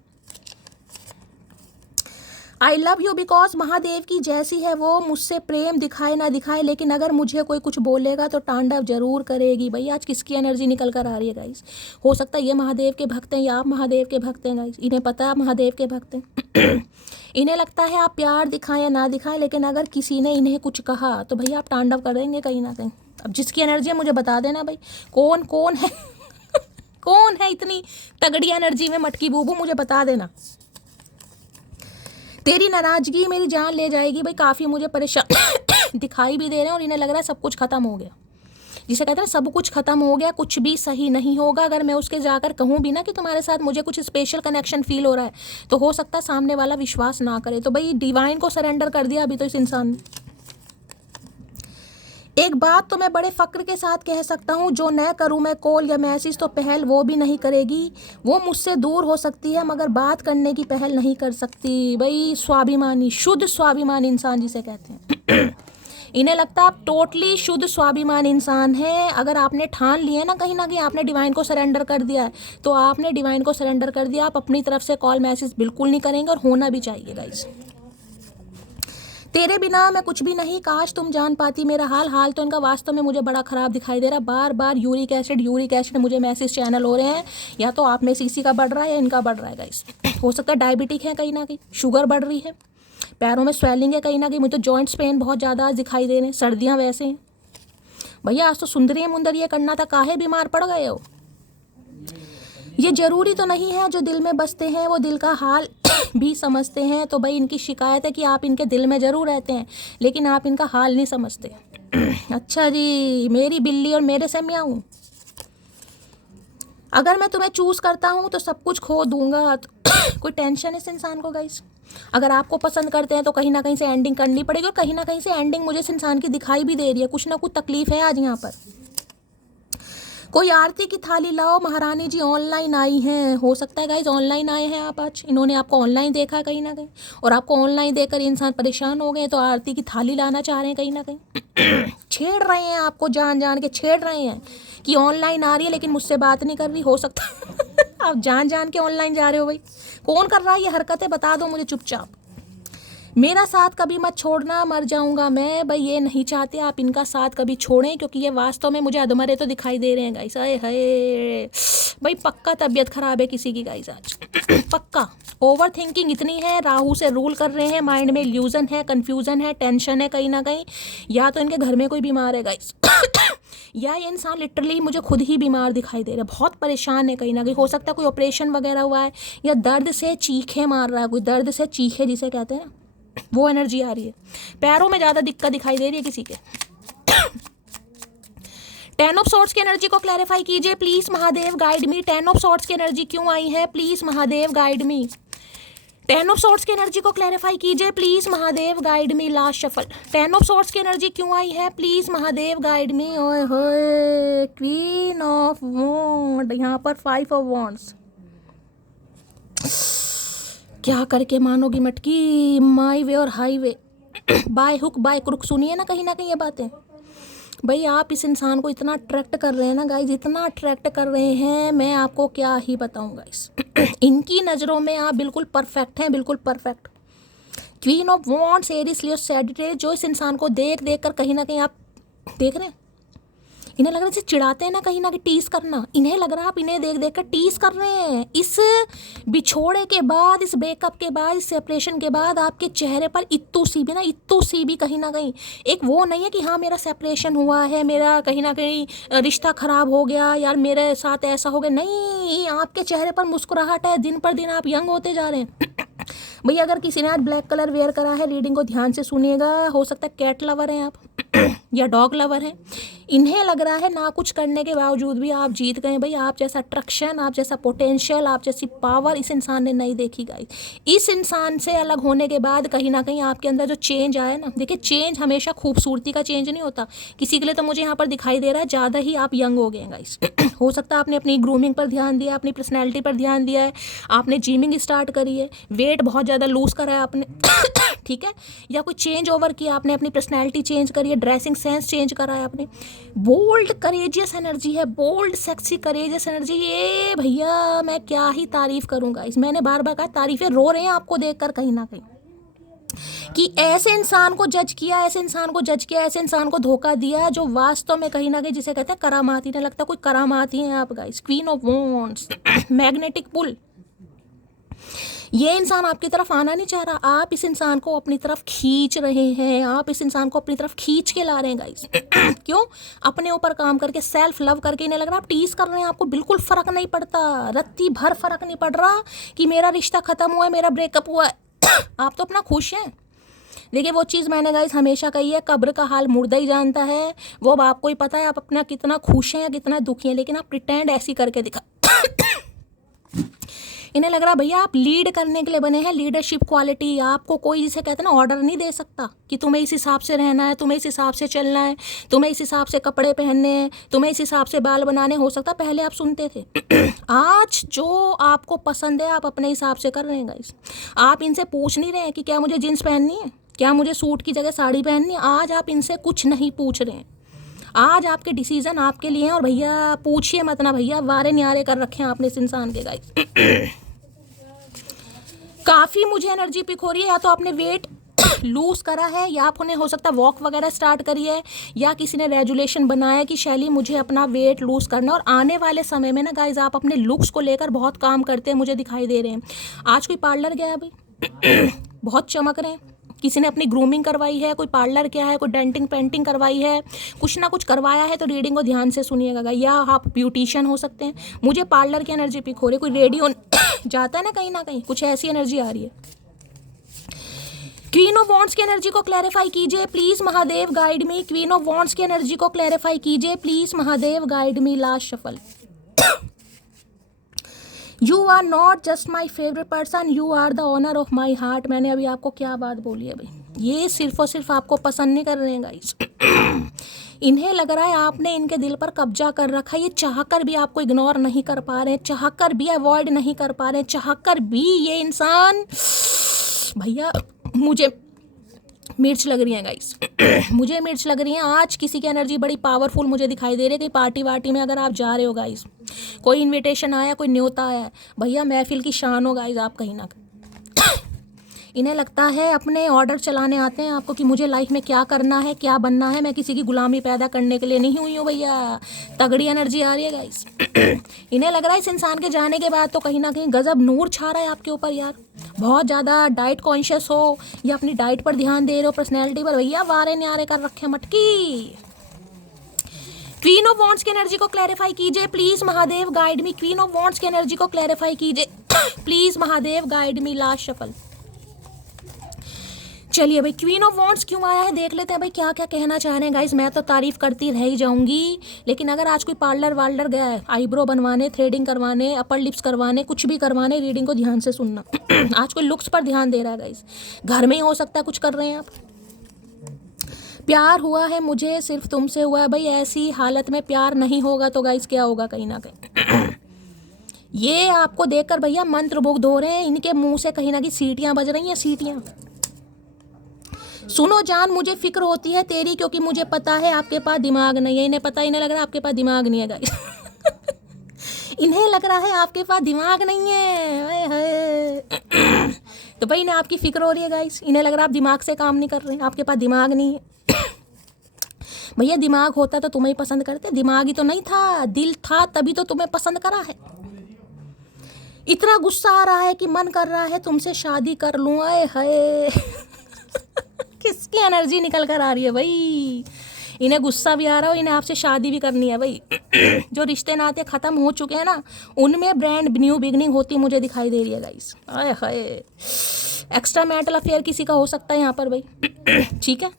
I love you because Mahadev की जैसी है वो, मुझसे प्रेम दिखाए ना दिखाए, लेकिन अगर मुझे कोई कुछ बोलेगा तो तांडव जरूर करेगी। भाई आज किसकी एनर्जी निकल कर आ रही है गाइस। हो सकता है ये महादेव के भक्त हैं या आप महादेव के भक्त हैं गाइस, इन्हें पता है आप महादेव के भक्त हैं। इन्हें लगता है आप प्यार दिखाएं या ना दिखाएं, लेकिन अगर किसी ने इन्हें कुछ कहा तो भैया आप तांडव करेंगे कहीं ना कहीं। अब जिसकी एनर्जी है मुझे बता देना भाई, कौन कौन है। कौन है इतनी तगड़ी एनर्जी में मटकी बूबू, मुझे बता देना। तेरी नाराजगी मेरी जान ले जाएगी। भाई काफ़ी मुझे परेशान दिखाई भी दे रहे हैं और इन्हें लग रहा है सब कुछ ख़त्म हो गया। जिसे कहते हैं सब कुछ ख़त्म हो गया, कुछ भी सही नहीं होगा। अगर मैं उसके जाकर कहूँ भी ना कि तुम्हारे साथ मुझे कुछ स्पेशल कनेक्शन फील हो रहा है, तो हो सकता है सामने वाला विश्वास ना करे। तो भाई डिवाइन को सरेंडर कर दिया अभी तो इस इंसान ने। एक बात तो मैं बड़े फ़क्र के साथ कह सकता हूँ, जो न करूँ मैं कॉल या मैसेज तो पहल वो भी नहीं करेगी। वो मुझसे दूर हो सकती है मगर बात करने की पहल नहीं कर सकती। भाई स्वाभिमानी, शुद्ध स्वाभिमान इंसान जिसे कहते हैं। इन्हें लगता है आप टोटली शुद्ध स्वाभिमान इंसान हैं। अगर आपने ठान लिया ना कहीं ना कहीं आपने डिवाइन को सरेंडर कर दिया है, तो आपने डिवाइन को सरेंडर कर दिया। आप अपनी तरफ से कॉल मैसेज बिल्कुल नहीं करेंगे और होना भी चाहिए गाइस। तेरे बिना मैं कुछ भी नहीं, काश तुम जान पाती मेरा हाल। हाल तो इनका वास्तव में मुझे बड़ा ख़राब दिखाई दे रहा। बार बार यूरिक एसिड मुझे मैसेज चैनल हो रहे हैं। या तो आप में से किसी का बढ़ रहा है या इनका बढ़ रहा है गाइस। हो सकता है डायबिटिक है कहीं ना कहीं, शुगर बढ़ रही है, पैरों में स्वेलिंग है कहीं ना कहीं। मुझे तो जॉइंट्स पेन बहुत ज़्यादा दिखाई दे रहे हैं, सर्दियाँ वैसे हैं। भैया आज तो सुंदरी मुंदरी करना था, काहे बीमार पड़ गए हो। ये ज़रूरी तो नहीं है जो दिल में बसते हैं वो दिल का हाल भी समझते हैं। तो भाई इनकी शिकायत है कि आप इनके दिल में ज़रूर रहते हैं, लेकिन आप इनका हाल नहीं समझते। अच्छा जी, मेरी बिल्ली और मेरे से म्याऊं। अगर मैं तुम्हें चूज़ करता हूँ तो सब कुछ खो दूंगा। तो कोई टेंशन है इस इंसान को गाइस। अगर आपको पसंद करते हैं तो कहीं ना कहीं से एंडिंग करनी पड़ेगी, और कहीं ना कहीं से एंडिंग मुझे इस इंसान की दिखाई भी दे रही है। कुछ ना कुछ तकलीफ है आज यहाँ पर। कोई आरती की थाली लाओ, महारानी जी ऑनलाइन आई हैं। हो सकता है गाइज ऑनलाइन आए हैं आप आज, इन्होंने आपको ऑनलाइन देखा कहीं ना कहीं, और आपको ऑनलाइन देखकर इंसान परेशान हो गए, तो आरती की थाली लाना चाह रहे हैं कहीं ना कहीं। छेड़ रहे हैं आपको, जान जान के छेड़ रहे हैं कि ऑनलाइन आ रही है लेकिन मुझसे बात नहीं कर रही। हो सकता है आप जान जान के ऑनलाइन जा रहे हो। भाई कौन कर रहा है ये हरकतें, बता दो मुझे चुपचाप। मेरा साथ कभी मत छोड़ना, मर जाऊंगा मैं। भाई ये नहीं चाहते आप इनका साथ कभी छोड़ें, क्योंकि ये वास्तव में मुझे अधमरे तो दिखाई दे रहे हैं गाइस। अरे हाय भाई पक्का तबीयत खराब है किसी की गाइस आज। पक्का ओवर थिंकिंग इतनी है, राहु से रूल कर रहे हैं, माइंड में इल्यूजन है, कन्फ्यूजन है, टेंशन है कहीं ना कहीं। या तो इनके घर में कोई बीमार है गाइस, या ये इंसान लिटरली मुझे खुद ही बीमार दिखाई दे रहा है, बहुत परेशान है कहीं ना कहीं। हो सकता है कोई ऑपरेशन वगैरह हुआ है, या दर्द से चीखे मार रहा है, कोई दर्द से चीखे जिसे कहते हैं ना, वो एनर्जी आ रही है। पैरों में ज़्यादा दिक्कत दिखाई दे रही है किसी के। 10 ऑफ सॉर्ड्स की एनर्जी को क्लैरिफाई कीजिए please Mahadev, guide me. 10 of swords की एनर्जी क्यों आई है please Mahadev, guide me. 10 of swords की एनर्जी को क्लैरिफाई कीजिए please Mahadev, guide me. Last shuffle. 10 of swords की एनर्जी क्यों आई है प्लीज़ महादेव, गाइड मी। ओए होए, क्वीन ऑफ वॉन्ड, यहाँ पर 5 ऑफ वॉन्ड्स। क्या करके मानोगी मटकी, माई वे और highway, by hook by crook, सुनिए ना कहीं ये बातें। भाई आप इस इंसान को इतना अट्रैक्ट कर रहे हैं ना गाइज, इतना अट्रैक्ट कर रहे हैं, मैं आपको क्या ही बताऊं गाइज। इनकी नज़रों में आप बिल्कुल परफेक्ट हैं, बिल्कुल perfect. Queen of wands, Aries, Leo, Sagittarius, जो इस इंसान को देख देख कर कहीं ना कहीं आप देख रहे हैं, इन्हें लग रहा है जैसे चिढ़ाते हैं ना कहीं ना कहीं टीस करना, इन्हें लग रहा है आप इन्हें देख देख कर टीस कर रहे हैं। इस बिछोड़े के बाद, इस ब्रेकअप के बाद, इस सेपरेशन के बाद आपके चेहरे पर इत्तू सी भी ना, इत्तू सी भी कहीं ना कहीं एक वो नहीं है कि हाँ मेरा सेपरेशन हुआ है, मेरा कहीं ना कहीं रिश्ता खराब हो गया, यार मेरे साथ ऐसा हो गया, नहीं, आपके चेहरे पर मुस्कुराहट है, दिन पर दिन आप यंग होते जा रहे हैं। भैया अगर किसी ने आज ब्लैक कलर वेयर करा है, रीडिंग को ध्यान से सुनिएगा, हो सकता है कैट लवर हैं आप या डॉग लवर हैं। इन्हें लग रहा है ना कुछ करने के बावजूद भी आप जीत गए। भाई आप जैसा अट्रैक्शन, आप जैसा पोटेंशियल, आप जैसी पावर इस इंसान ने नहीं देखी गाइस। इस इंसान से अलग होने के बाद कहीं ना कहीं आपके अंदर जो चेंज आया ना, देखिए चेंज हमेशा खूबसूरती का चेंज नहीं होता। किसी के लिए तो मुझे यहाँ पर दिखाई दे रहा है ज़्यादा ही आप यंग हो गए गाइस। हो सकता है आपने अपनी ग्रूमिंग पर ध्यान दिया, अपनी पर्सनैलिटी पर ध्यान दिया है, आपने जिमिंग स्टार्ट करी है, वेट बहुत ज़्यादा लूज़ करा है आपने, ठीक है, या कोई चेंज ओवर किया आपने, अपनी पर्सनैलिटी चेंज करी है, ड्रेसिंग सेंस चेंज करा है आपने। बोल्ड करेजियस एनर्जी है, बोल्ड सेक्सी करेजियस एनर्जी। ये भैया मैं क्या ही तारीफ करूँगा इस, मैंने बार बार कहा तारीफें रो रहे हैं आपको देखकर कहीं ना कहीं, कि ऐसे इंसान को जज किया, ऐसे इंसान को जज किया, ऐसे इंसान को धोखा दिया जो वास्तव में कहीं ना कहीं जिसे कहते हैं करामात ही नहीं लगता, कोई करामात ही है आप guys. Queen of wands, magnetic pull, ये इंसान आपकी तरफ आना नहीं चाह रहा, आप इस इंसान को अपनी तरफ खींच रहे हैं, आप इस इंसान को अपनी तरफ खींच के ला रहे हैं गाइस। क्यों? अपने ऊपर काम करके, सेल्फ लव करके। इन्हें लग रहा है आप टीज कर रहे हैं, आपको बिल्कुल फर्क नहीं पड़ता, रत्ती भर फर्क नहीं पड़ रहा कि मेरा रिश्ता खत्म हुआ है, मेरा ब्रेकअप हुआ है। आप तो अपना खुश हैं। देखिए वो चीज़ मैंने गाइस हमेशा कही है, कब्र का हाल मुर्दा ही जानता है। वो अब आपको ही पता है आप अपना कितना खुश हैं या कितना दुखी हैं, लेकिन आप प्रिटेंड ऐसी करके दिखा। इन्हें लग रहा भैया आप लीड करने के लिए बने हैं, लीडरशिप क्वालिटी। आपको कोई जिसे कहते हैं ना ऑर्डर नहीं दे सकता कि तुम्हें इस हिसाब से रहना है, तुम्हें इस हिसाब से चलना है, तुम्हें इस हिसाब से कपड़े पहनने हैं, तुम्हें इस हिसाब से बाल बनाने। हो सकता पहले आप सुनते थे, आज जो आपको पसंद है आप अपने हिसाब से कर रहे हैं गाइस। आप इनसे पूछ नहीं रहे हैं कि क्या मुझे जींस पहननी है, क्या मुझे सूट की जगह साड़ी पहननी है। आज आप इनसे कुछ नहीं पूछ रहे हैं, आज आपके डिसीजन आपके लिए हैं। और भैया पूछिए मत ना भैया, वारे न्यारे कर रखे हैं आपने इस इंसान के गाइस। काफ़ी मुझे एनर्जी पिक हो रही है, या तो आपने वेट लूज करा है, या आपने हो सकता है वॉक वगैरह स्टार्ट करी है, या किसी ने रेजुलेशन बनाया कि शैली मुझे अपना वेट लूज करना। और आने वाले समय में ना गाइज आप अपने लुक्स को लेकर बहुत काम करते हैं, मुझे दिखाई दे रहे हैं। आज कोई पार्लर गया भाई, बहुत चमक रहे हैं, किसी ने अपनी ग्रूमिंग करवाई है, कोई पार्लर किया है, कोई डेंटिंग पेंटिंग करवाई है, कुछ ना कुछ करवाया है। तो रीडिंग को ध्यान से सुनिएगा, या आप ब्यूटिशियन हो सकते हैं। मुझे पार्लर की एनर्जी पिक हो रही है, कोई रेडियो जाता है ना कहीं कुछ ऐसी एनर्जी आ रही है। क्वीन ऑफ वॉन्ड्स की एनर्जी को क्लैरिफाई कीजिए please Mahadev, guide me. Queen of wands की एनर्जी को क्लैरिफाई कीजिए please Mahadev, guide me. Last shuffle. You are not just my favourite person, you are the owner of my heart. मैंने अभी आपको क्या बात बोली है भाई, ये सिर्फ और सिर्फ आपको पसंद नहीं कर रहे हैं गाइस। इन्हें लग रहा है आपने इनके दिल पर कब्जा कर रखा है। ये चाहकर भी आपको इग्नोर नहीं कर पा रहे हैं, चाहकर भी अवॉइड नहीं कर पा रहे हैं, चाहकर भी ये इंसान भैया मुझे मिर्च लग रही है गाइस। मुझे मिर्च लग रही है। आज किसी की एनर्जी बड़ी पावरफुल मुझे दिखाई दे रही है कि पार्टी वार्टी में अगर आप जा रहे हो गाइस, कोई इनविटेशन आया, कोई न्योता आया, भैया महफिल की शान हो गाइस आप कहीं ना कहीं। इन्हें लगता है अपने ऑर्डर चलाने आते हैं आपको कि मुझे लाइफ में क्या करना है, क्या बनना है। मैं किसी की गुलामी पैदा करने के लिए नहीं हुई हूँ भैया। तगड़ी एनर्जी आ रही है गाइस। इन्हें लग रहा है इस इंसान के जाने के बाद तो कहीं ना कहीं गजब नूर छा रहा है आपके ऊपर यार। बहुत ज़्यादा डाइट कॉन्शियस हो या अपनी डाइट पर ध्यान दे रहे हो, पर्सनैलिटी पर, भैया वारे न्यारे कर रखे मटकी। क्वीन ऑफ वॉन्ड्स की एनर्जी को क्लैरिफाई कीजिए please Mahadev, guide me. Queen of wands की एनर्जी को क्लैरिफाई कीजिए please Mahadev, guide me. Last shuffle. चलिए भाई क्वीन ऑफ वॉन्ड्स क्यों आया है देख लेते हैं भाई, क्या क्या कहना चाह रहे हैं गाइस। मैं तो तारीफ करती रह ही जाऊंगी, लेकिन अगर आज कोई पार्लर वार्लर गया है, आईब्रो बनवाने, थ्रेडिंग करवाने, अपर लिप्स करवाने, कुछ भी करवाने, रीडिंग को ध्यान से सुनना। आज कोई लुक्स पर ध्यान दे रहा है गाइस, घर में ही हो सकता है कुछ कर रहे हैं आप। प्यार हुआ है मुझे, सिर्फ तुमसे हुआ है। भाई ऐसी हालत में प्यार नहीं होगा तो गाइस क्या होगा, कहीं ना कहीं ये आपको देखकर भैया मंत्रमुग्ध हो रहे हैं, इनके मुंह से कहीं ना कहीं सीटियां बज रही हैं, सीटियां। सुनो जान, मुझे फिक्र होती है तेरी, क्योंकि मुझे पता है आपके पास दिमाग नहीं है। इन्हें पता, इन्हें लग रहा है आपके पास दिमाग नहीं है गाइस। इन्हें लग रहा है आपके पास दिमाग नहीं है। हाय हाय। तो भाई इन्हें आपकी फिक्र हो रही है गाइस, इन्हें लग रहा है आप दिमाग से काम नहीं कर रहे हैं, आपके पास दिमाग नहीं है। भैया दिमाग होता तो तुम्हें ही पसंद करते, दिमाग ही तो नहीं था, दिल था, तभी तो तुम्हें पसंद करा है। इतना गुस्सा आ रहा है कि मन कर रहा है तुमसे शादी कर लूं। आए हाय। किसकी एनर्जी निकल कर आ रही है भाई, इन्हें गुस्सा भी आ रहा हो, इन्हें आपसे शादी भी करनी है भाई। जो रिश्ते नाते ख़त्म हो चुके हैं ना, उनमें ब्रांड न्यू बिगनिंग होती मुझे दिखाई दे रही है गाइस। आए हाय। एक्स्ट्रा मैरिटल अफेयर किसी का हो सकता है यहाँ पर भाई। ठीक है,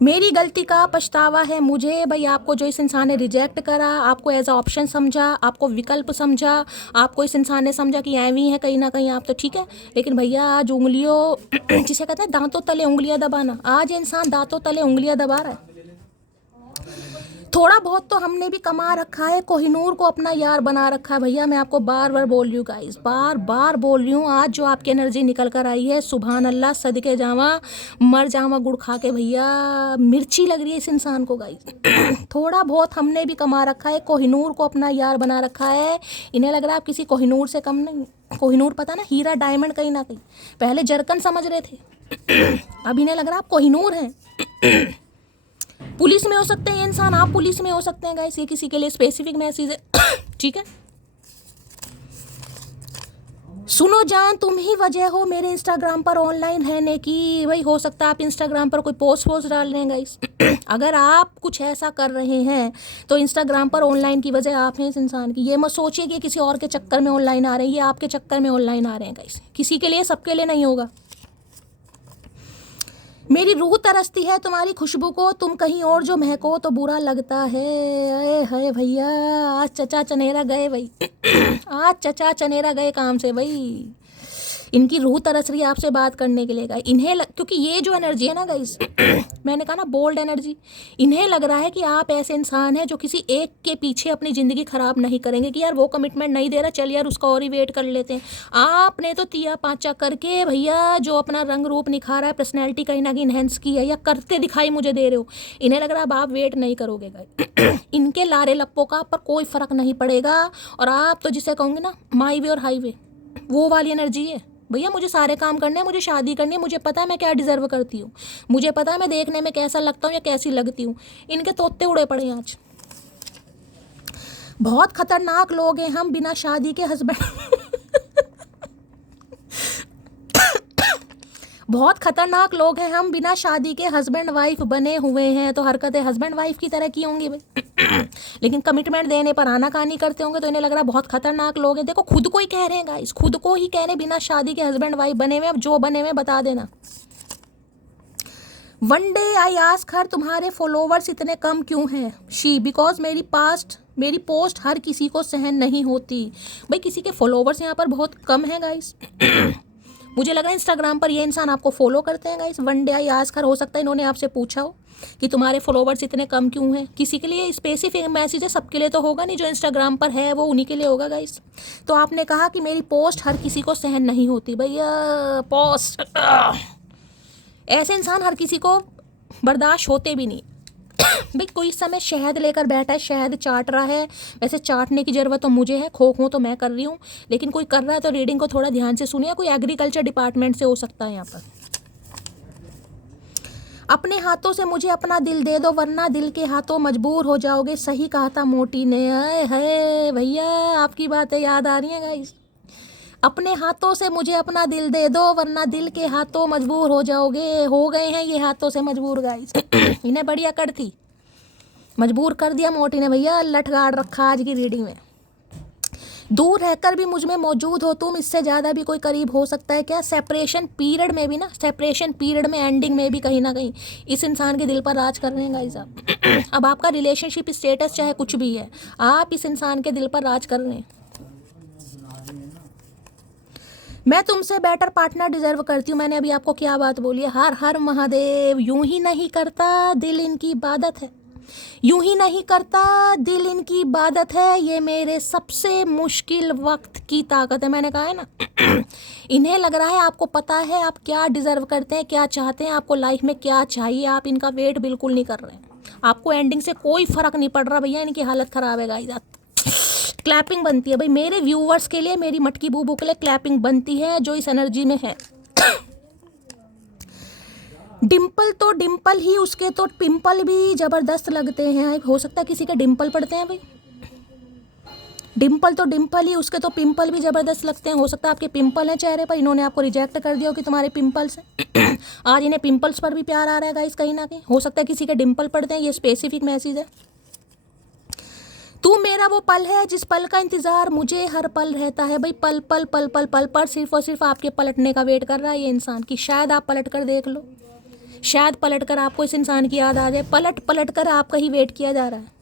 मेरी गलती का पछतावा है मुझे भाई। आपको जो इस इंसान ने रिजेक्ट करा, आपको एज अ ऑप्शन समझा, आपको विकल्प समझा, आपको इस इंसान ने समझा कि ऐवी हैं कहीं ना कहीं आप, तो ठीक है। लेकिन भैया आज उंगलियों जिसे कहते हैं दांतों तले उंगलियां दबाना, आज इंसान दांतों तले उंगलियां दबा रहा है। थोड़ा बहुत तो हमने भी कमा रखा है, कोहिनूर को अपना यार बना रखा है भैया। मैं आपको बार बार बोल रही हूँ गाइस, बार बार बोल रही हूँ। आज जो आपकी एनर्जी निकल कर आई है, सुभान अल्लाह, सदके जावा, मर जावा गुड़ खा के भैया। मिर्ची लग रही है इस इंसान को गाइस। थोड़ा बहुत हमने भी कमा रखा है, कोहिनूर को अपना यार बना रखा है। इन्हें लग रहा है आप किसी कोहिनूर से कम नहीं। कोहिनूर पता ना, हीरा डायमंड कहीं ना कहीं, पहले जरकन समझ रहे थे, अब इन्हें लग रहा है आप कोहिनूर हैं। पुलिस में हो सकते हैं ये इंसान, आप पुलिस में हो सकते हैं गाइस, ये किसी के लिए स्पेसिफिक मैसेज है। ठीक है, सुनो जान, तुम ही वजह हो मेरे इंस्टाग्राम पर ऑनलाइन रहने की। भाई हो सकता है आप इंस्टाग्राम पर कोई पोस्ट डाल रहे हैं गाइस। अगर आप कुछ ऐसा कर रहे हैं तो इंस्टाग्राम पर ऑनलाइन की वजह आप हैं इस इंसान की। ये मत सोचिए कि किसी और के चक्कर में ऑनलाइन आ रहे हैं, ये आपके चक्कर में ऑनलाइन आ रहे हैं गाइस। किसी के लिए, सबके लिए नहीं होगा। मेरी रूह तरसती है तुम्हारी खुशबू को, तुम कहीं और जो महको तो बुरा लगता है। अरे है भैया, आज चचा चनेरा गए भाई। आज चचा चनेरा गए काम से भाई। इनकी रूह तरस रही है आपसे बात करने के लिए गाइस। क्योंकि ये जो एनर्जी है ना गाइस, मैंने कहा ना बोल्ड एनर्जी, इन्हें लग रहा है कि आप ऐसे इंसान हैं जो किसी एक के पीछे अपनी ज़िंदगी ख़राब नहीं करेंगे कि यार वो कमिटमेंट नहीं दे रहा, चल यार उसका और ही वेट कर लेते हैं। आपने तो तिया पाँचा करके भैया जो अपना रंग रूप निखारा है, पर्सनैलिटी कहीं ना कहीं इन्हेंस की है, या करते दिखाई मुझे दे रहे हो। इन्हें लग रहा है अब आप वेट नहीं करोगे गाइस। इनके लारे लप्पों का पर कोई फ़र्क नहीं पड़ेगा। और आप तो जिसे कहूँगे ना माई वे और हाईवे, वो वाली एनर्जी है भैया। मुझे सारे काम करने हैं, मुझे शादी करनी है, मुझे पता है मैं क्या डिज़र्व करती हूँ, मुझे पता है मैं देखने में कैसा लगता हूँ या कैसी लगती हूँ। इनके तोते उड़े पड़े हैं आज। बहुत खतरनाक लोग हैं हम, बिना शादी के हस्बैंड। बहुत खतरनाक लोग हैं हम, बिना शादी के हस्बैंड वाइफ बने हुए हैं। तो हरकतें हस्बैंड वाइफ की तरह की होंगी भाई। लेकिन कमिटमेंट देने पर आनाकानी करते होंगे, तो इन्हें लग रहा है बहुत खतरनाक लोग हैं। देखो खुद को ही कह रहे हैं गाइस, खुद को ही कह रहे हैं बिना शादी के हस्बैंड वाइफ बने हुए। अब जो बने हुए बता देना। One day I ask her, तुम्हारे फॉलोवर्स इतने कम क्यों हैं? शी, बिकॉज मेरी पोस्ट हर किसी को सहन नहीं होती। भाई किसी के फॉलोवर्स यहाँ पर बहुत कम हैं गाइस। मुझे लग रहा है इंस्टाग्राम पर ये इंसान आपको फॉलो करते हैं guys. One day I ask her, हो सकता है इन्होंने आपसे पूछा हो कि तुम्हारे फॉलोवर्स इतने कम क्यों हैं। किसी के लिए स्पेसिफिक मैसेज है, सबके लिए तो होगा नहीं। जो इंस्टाग्राम पर है वो उन्हीं के लिए होगा गाइस। तो आपने कहा कि मेरी पोस्ट हर किसी को सहन नहीं होती। भैया पोस्ट, ऐसे इंसान हर किसी को बर्दाश्त होते भी नहीं। भाई कोई इस समय शहद लेकर बैठा है, शहद चाट रहा है। वैसे चाटने की ज़रूरत तो मुझे है, खोखों तो मैं कर रही हूँ, लेकिन कोई कर रहा है तो रीडिंग को थोड़ा ध्यान से सुनिए। कोई एग्रीकल्चर डिपार्टमेंट से हो सकता है यहाँ पर। अपने हाथों से मुझे अपना दिल दे दो, वरना दिल के हाथों मजबूर हो जाओगे। सही कहा था मोटी ने। आए है भैया, आपकी बातें याद आ रही हैं गाइस। अपने हाथों से मुझे अपना दिल दे दो, वरना दिल के हाथों मजबूर हो जाओगे। हो गए हैं ये हाथों से मजबूर गाइस। इन्हें बड़ी अकड़ थी, मजबूर कर दिया मोटी ने भैया। लठगाड़ रखा आज की रीडिंग में। दूर रहकर भी मुझ में मौजूद हो तुम, इससे ज़्यादा भी कोई करीब हो सकता है क्या? सेपरेशन पीरियड में भी ना, सेपरेशन पीरियड में, एंडिंग में भी कहीं ना कहीं इस इंसान के दिल पर राज कर रहे हैं गाइस आप। अब आपका रिलेशनशिप स्टेटस चाहे कुछ भी है, आप इस इंसान के दिल पर राज कर रहे हैं। मैं तुमसे बेटर पार्टनर डिजर्व करती हूँ। मैंने अभी आपको क्या बात बोली है? हर हर महादेव। यूं ही नहीं करता दिल, इनकी इबादत है। यूं ही नहीं करता दिल इनकी इबादत है, ये मेरे सबसे मुश्किल वक्त की ताकत है। मैंने कहा है ना इन्हें लग रहा है आपको पता है आप क्या डिजर्व करते हैं, क्या चाहते हैं, आपको लाइफ में क्या चाहिए, आप इनका वेट बिल्कुल नहीं कर रहे हैं। आपको एंडिंग से कोई फर्क नहीं पड़ रहा भैया, इनकी हालत खराब है गाइस। क्लैपिंग बनती है भाई मेरे व्यूवर्स के लिए, मेरी मटकी बूबू के लिए क्लैपिंग बनती है जो इस एनर्जी में है। डिम्पल तो डिम्पल ही, उसके तो पिंपल भी जबरदस्त लगते हैं। हो सकता है किसी के डिम्पल पड़ते हैं भाई, डिम्पल तो डिम्पल ही, उसके तो पिंपल भी जबरदस्त लगते हैं। हो सकता है आपके पिंपल हैं चेहरे पर, इन्होंने आपको रिजेक्ट कर दिया हो कि तुम्हारे पिंपल्स हैं। आज इन्हें पिंपल्स पर भी प्यार आ रहा है गाइस कहीं ना कहीं। हो सकता है किसी के डिम्पल पड़ते हैं, ये स्पेसिफिक मैसेज है। तू मेरा वो पल है जिस पल का इंतजार मुझे हर पल रहता है। भाई पल पल पल पल पल पर सिर्फ और सिर्फ आपके पलटने का वेट कर रहा है ये इंसान, कि शायद आप पलट कर देख लो, शायद पलट कर आपको इस इंसान की याद आ जाए। पलट पलट कर आपका ही वेट किया जा रहा है।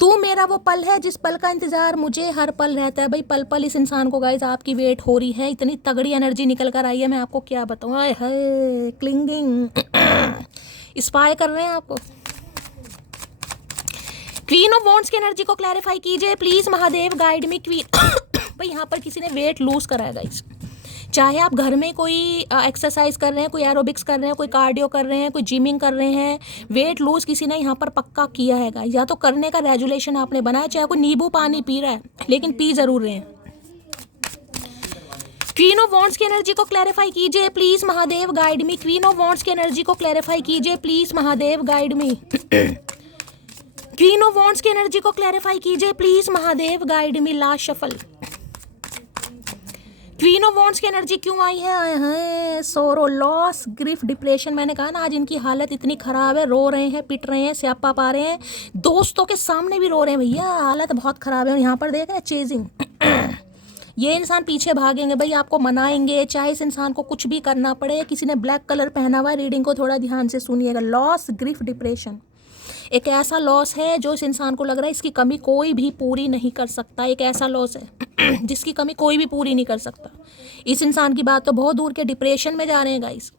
तू मेरा वो पल है जिस पल का इंतजार मुझे हर पल रहता है। भाई पल पल इस इंसान को गाइस आपकी वेट हो रही है। इतनी तगड़ी एनर्जी निकल कर आई है, मैं आपको क्या बताऊँ। आए हाय क्लिंगिंग स्पाई कर रहे हैं आपको। क्वीन ऑफ वॉन्ड्स की एनर्जी को क्लैरिफाई कीजिए please Mahadev, guide me queen. भाई यहाँ पर किसी ने वेट लूज करा है गाइस। चाहे आप घर में कोई एक्सरसाइज कर रहे हैं, कोई एरोबिक्स कर रहे हैं, कोई कार्डियो कर रहे हैं, कोई जिमिंग कर रहे हैं, वेट लूज किसी ने यहाँ पर पक्का किया है गाइस। या तो करने का रेजुलेशन आपने बनाया, चाहे कोई नींबू पानी पी रहा है लेकिन पी जरूर रहे हैं। क्वीन ऑफ वॉन्ड्स की एनर्जी को क्लैरिफाई कीजिए please Mahadev, guide me. Queen of wands की एनर्जी को क्लैरिफाई कीजिए please Mahadev, guide me. Queen of wands की एनर्जी को क्लैरिफाई कीजिए please Mahadev, guide me. Last shuffle. Queen of wands की एनर्जी क्यों आई है? सोरो, लॉस, ग्रिफ, डिप्रेशन। मैंने कहा ना आज इनकी हालत इतनी खराब है, रो रहे हैं, पिट रहे हैं, स्यापा पा रहे हैं, दोस्तों के सामने भी रो रहे हैं। भैया हालत बहुत खराब है। और यहाँ पर देख रहे हैं चेजिंग। ये इंसान पीछे भागेंगे भाई, आपको मनाएंगे, चाहे इस इंसान को कुछ भी करना पड़े। किसी ने ब्लैक कलर पहना हुआ है, रीडिंग को थोड़ा ध्यान से सुनिएगा। लॉस, ग्रिफ, डिप्रेशन एक ऐसा लॉस है जो इस इंसान को लग रहा है इसकी कमी कोई भी पूरी नहीं कर सकता। एक ऐसा लॉस है जिसकी कमी कोई भी पूरी नहीं कर सकता। इस इंसान की बात तो बहुत दूर के डिप्रेशन में जा रहे हैं गाइस।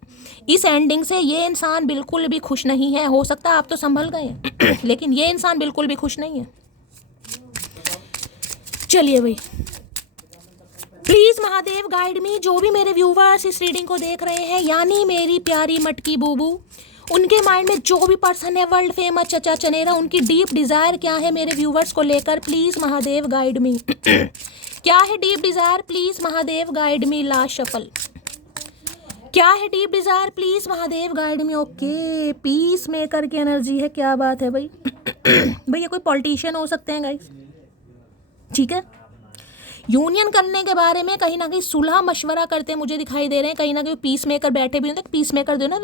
इस एंडिंग से ये इंसान बिल्कुल भी खुश नहीं है। हो सकता है आप तो संभल गए हैं लेकिन ये इंसान बिल्कुल भी खुश नहीं है। चलिए भाई प्लीज महादेव गाइड मी। जो भी मेरे व्यूवर्स इस रीडिंग को देख रहे हैं, यानी मेरी प्यारी मटकी बूबू, उनके माइंड में जो भी पर्सन है वर्ल्ड फेमस चचा चनेरा, उनकी डीप डिजायर क्या है मेरे व्यूवर्स को लेकर, प्लीज महादेव गाइड मी। क्या है deep Dzire? Please Mahadev guide me. Last shuffle. क्या है deep Dzire? Please Mahadev guide me. Okay, piece maker की एनर्जी है। क्या बात है भाई। भैया कोई पॉलिटिशियन हो सकते हैं गाइस, ठीक है। यूनियन करने के बारे में कहीं ना कहीं सुलह मशवरा करते मुझे दिखाई दे रहे हैं। कहीं ना कहीं पीस मेकर बैठे भी होते हैं। पीस मेकर जो ना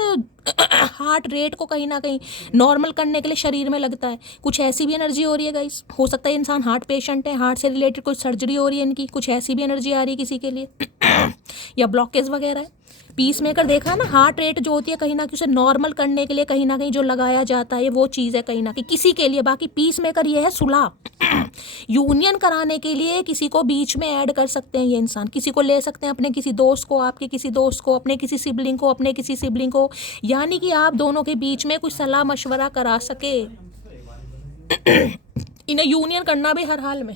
हार्ट रेट को कहीं ना कहीं नॉर्मल करने के लिए शरीर में लगता है। कुछ ऐसी भी एनर्जी हो रही है गाइस। हो सकता है इंसान हार्ट पेशेंट है, हार्ट से रिलेटेड कोई सर्जरी हो रही है इनकी, कुछ ऐसी भी एनर्जी आ रही है किसी के लिए या ब्लॉकेज वगैरह है। पीस मेकर देखा ना, हार्ट रेट जो होती है कहीं ना कहीं उसे नॉर्मल करने के लिए कहीं ना कहीं जो लगाया जाता है वो चीज़ है कहीं ना कहीं किसी के लिए। बाकी पीस मेकर ये है सुलह, यूनियन कराने के लिए किसी को बीच में ऐड कर सकते हैं ये इंसान। किसी को ले सकते हैं, अपने किसी दोस्त को, आपके किसी दोस्त को, अपने किसी सिबलिंग को, अपने किसी सिबलिंग को, यानी कि आप दोनों के बीच में कुछ सलाह मशवरा करा सके। इन्हें यूनियन करना भी हर हाल में,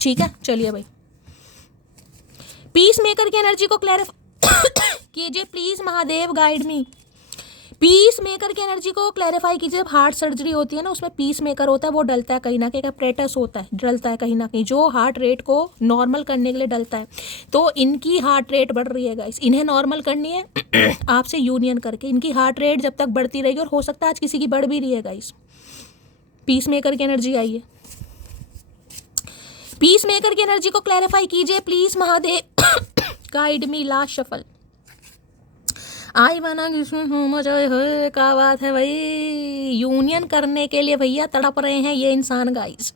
ठीक है। चलिए भाई पीस मेकर की एनर्जी को क्लैरिफाई कीजिए please Mahadev guide me. Piece maker की एनर्जी को क्लैरिफाई कीजिए। जब हार्ट सर्जरी होती है ना, उसमें पीस मेकर होता है, वो डलता है कहीं ना कहीं, अपरेटस होता है, डलता है कहीं ना कहीं, जो हार्ट रेट को नॉर्मल करने के लिए डलता है। तो इनकी हार्ट रेट बढ़ रही है गाइस, इन्हें नॉर्मल करनी है आपसे यूनियन करके। इनकी हार्ट रेट जब तक बढ़ती रहेगी, और हो सकता है आज किसी की बढ़ भी रही है गाइस। पीस मेकर की एनर्जी आई है। पीस मेकर की एनर्जी को क्लैरिफाई कीजिए please Mahadev guide me. Last shuffle. आई बना क्या बात है भाई। यूनियन करने के लिए भैया तड़प रहे हैं ये इंसान गाइस।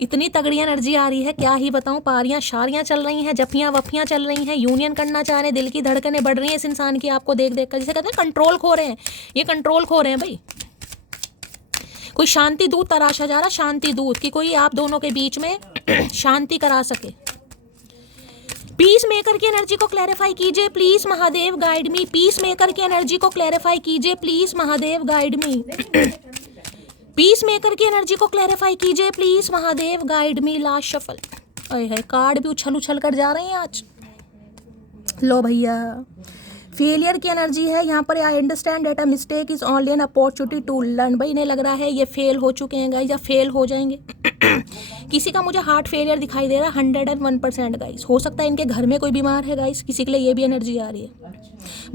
इतनी तगड़ी एनर्जी आ रही है, क्या ही बताऊं। पारियां शारियां चल रही हैं, जफियां वफियां चल रही हैं, यूनियन करना चाह रहे हैं, दिल की धड़कनें बढ़ रही हैं इस इंसान की आपको देख देख कर। जिसे कहते हैं कंट्रोल खो रहे हैं, ये कंट्रोल खो रहे हैं भाई। कोई शांति दूत तराशा जा रहा, शांति दूत, कि कोई आप दोनों के बीच में शांति करा सके। पीस मेकर की एनर्जी को क्लैरिफाई कीजिए please Mahadev guide me. Piece maker की एनर्जी को क्लैरिफाई कीजिए please Mahadev guide me. Piece maker की एनर्जी को क्लैरिफाई कीजिए please Mahadev guide me. Last shuffle. अरे है कार्ड भी उछल उछल कर जा रहे हैं आज। लो भैया, फेलियर की एनर्जी है यहाँ पर। I understand that a mistake is only an opportunity to learn. भाई इन्हें लग रहा है ये फेल हो चुके हैं गाइस या फेल हो जाएंगे। किसी का मुझे हार्ट फेलियर दिखाई दे रहा है 101% गाइस। हो सकता है इनके घर में कोई बीमार है गाइस, किसी के लिए ये भी एनर्जी आ रही है।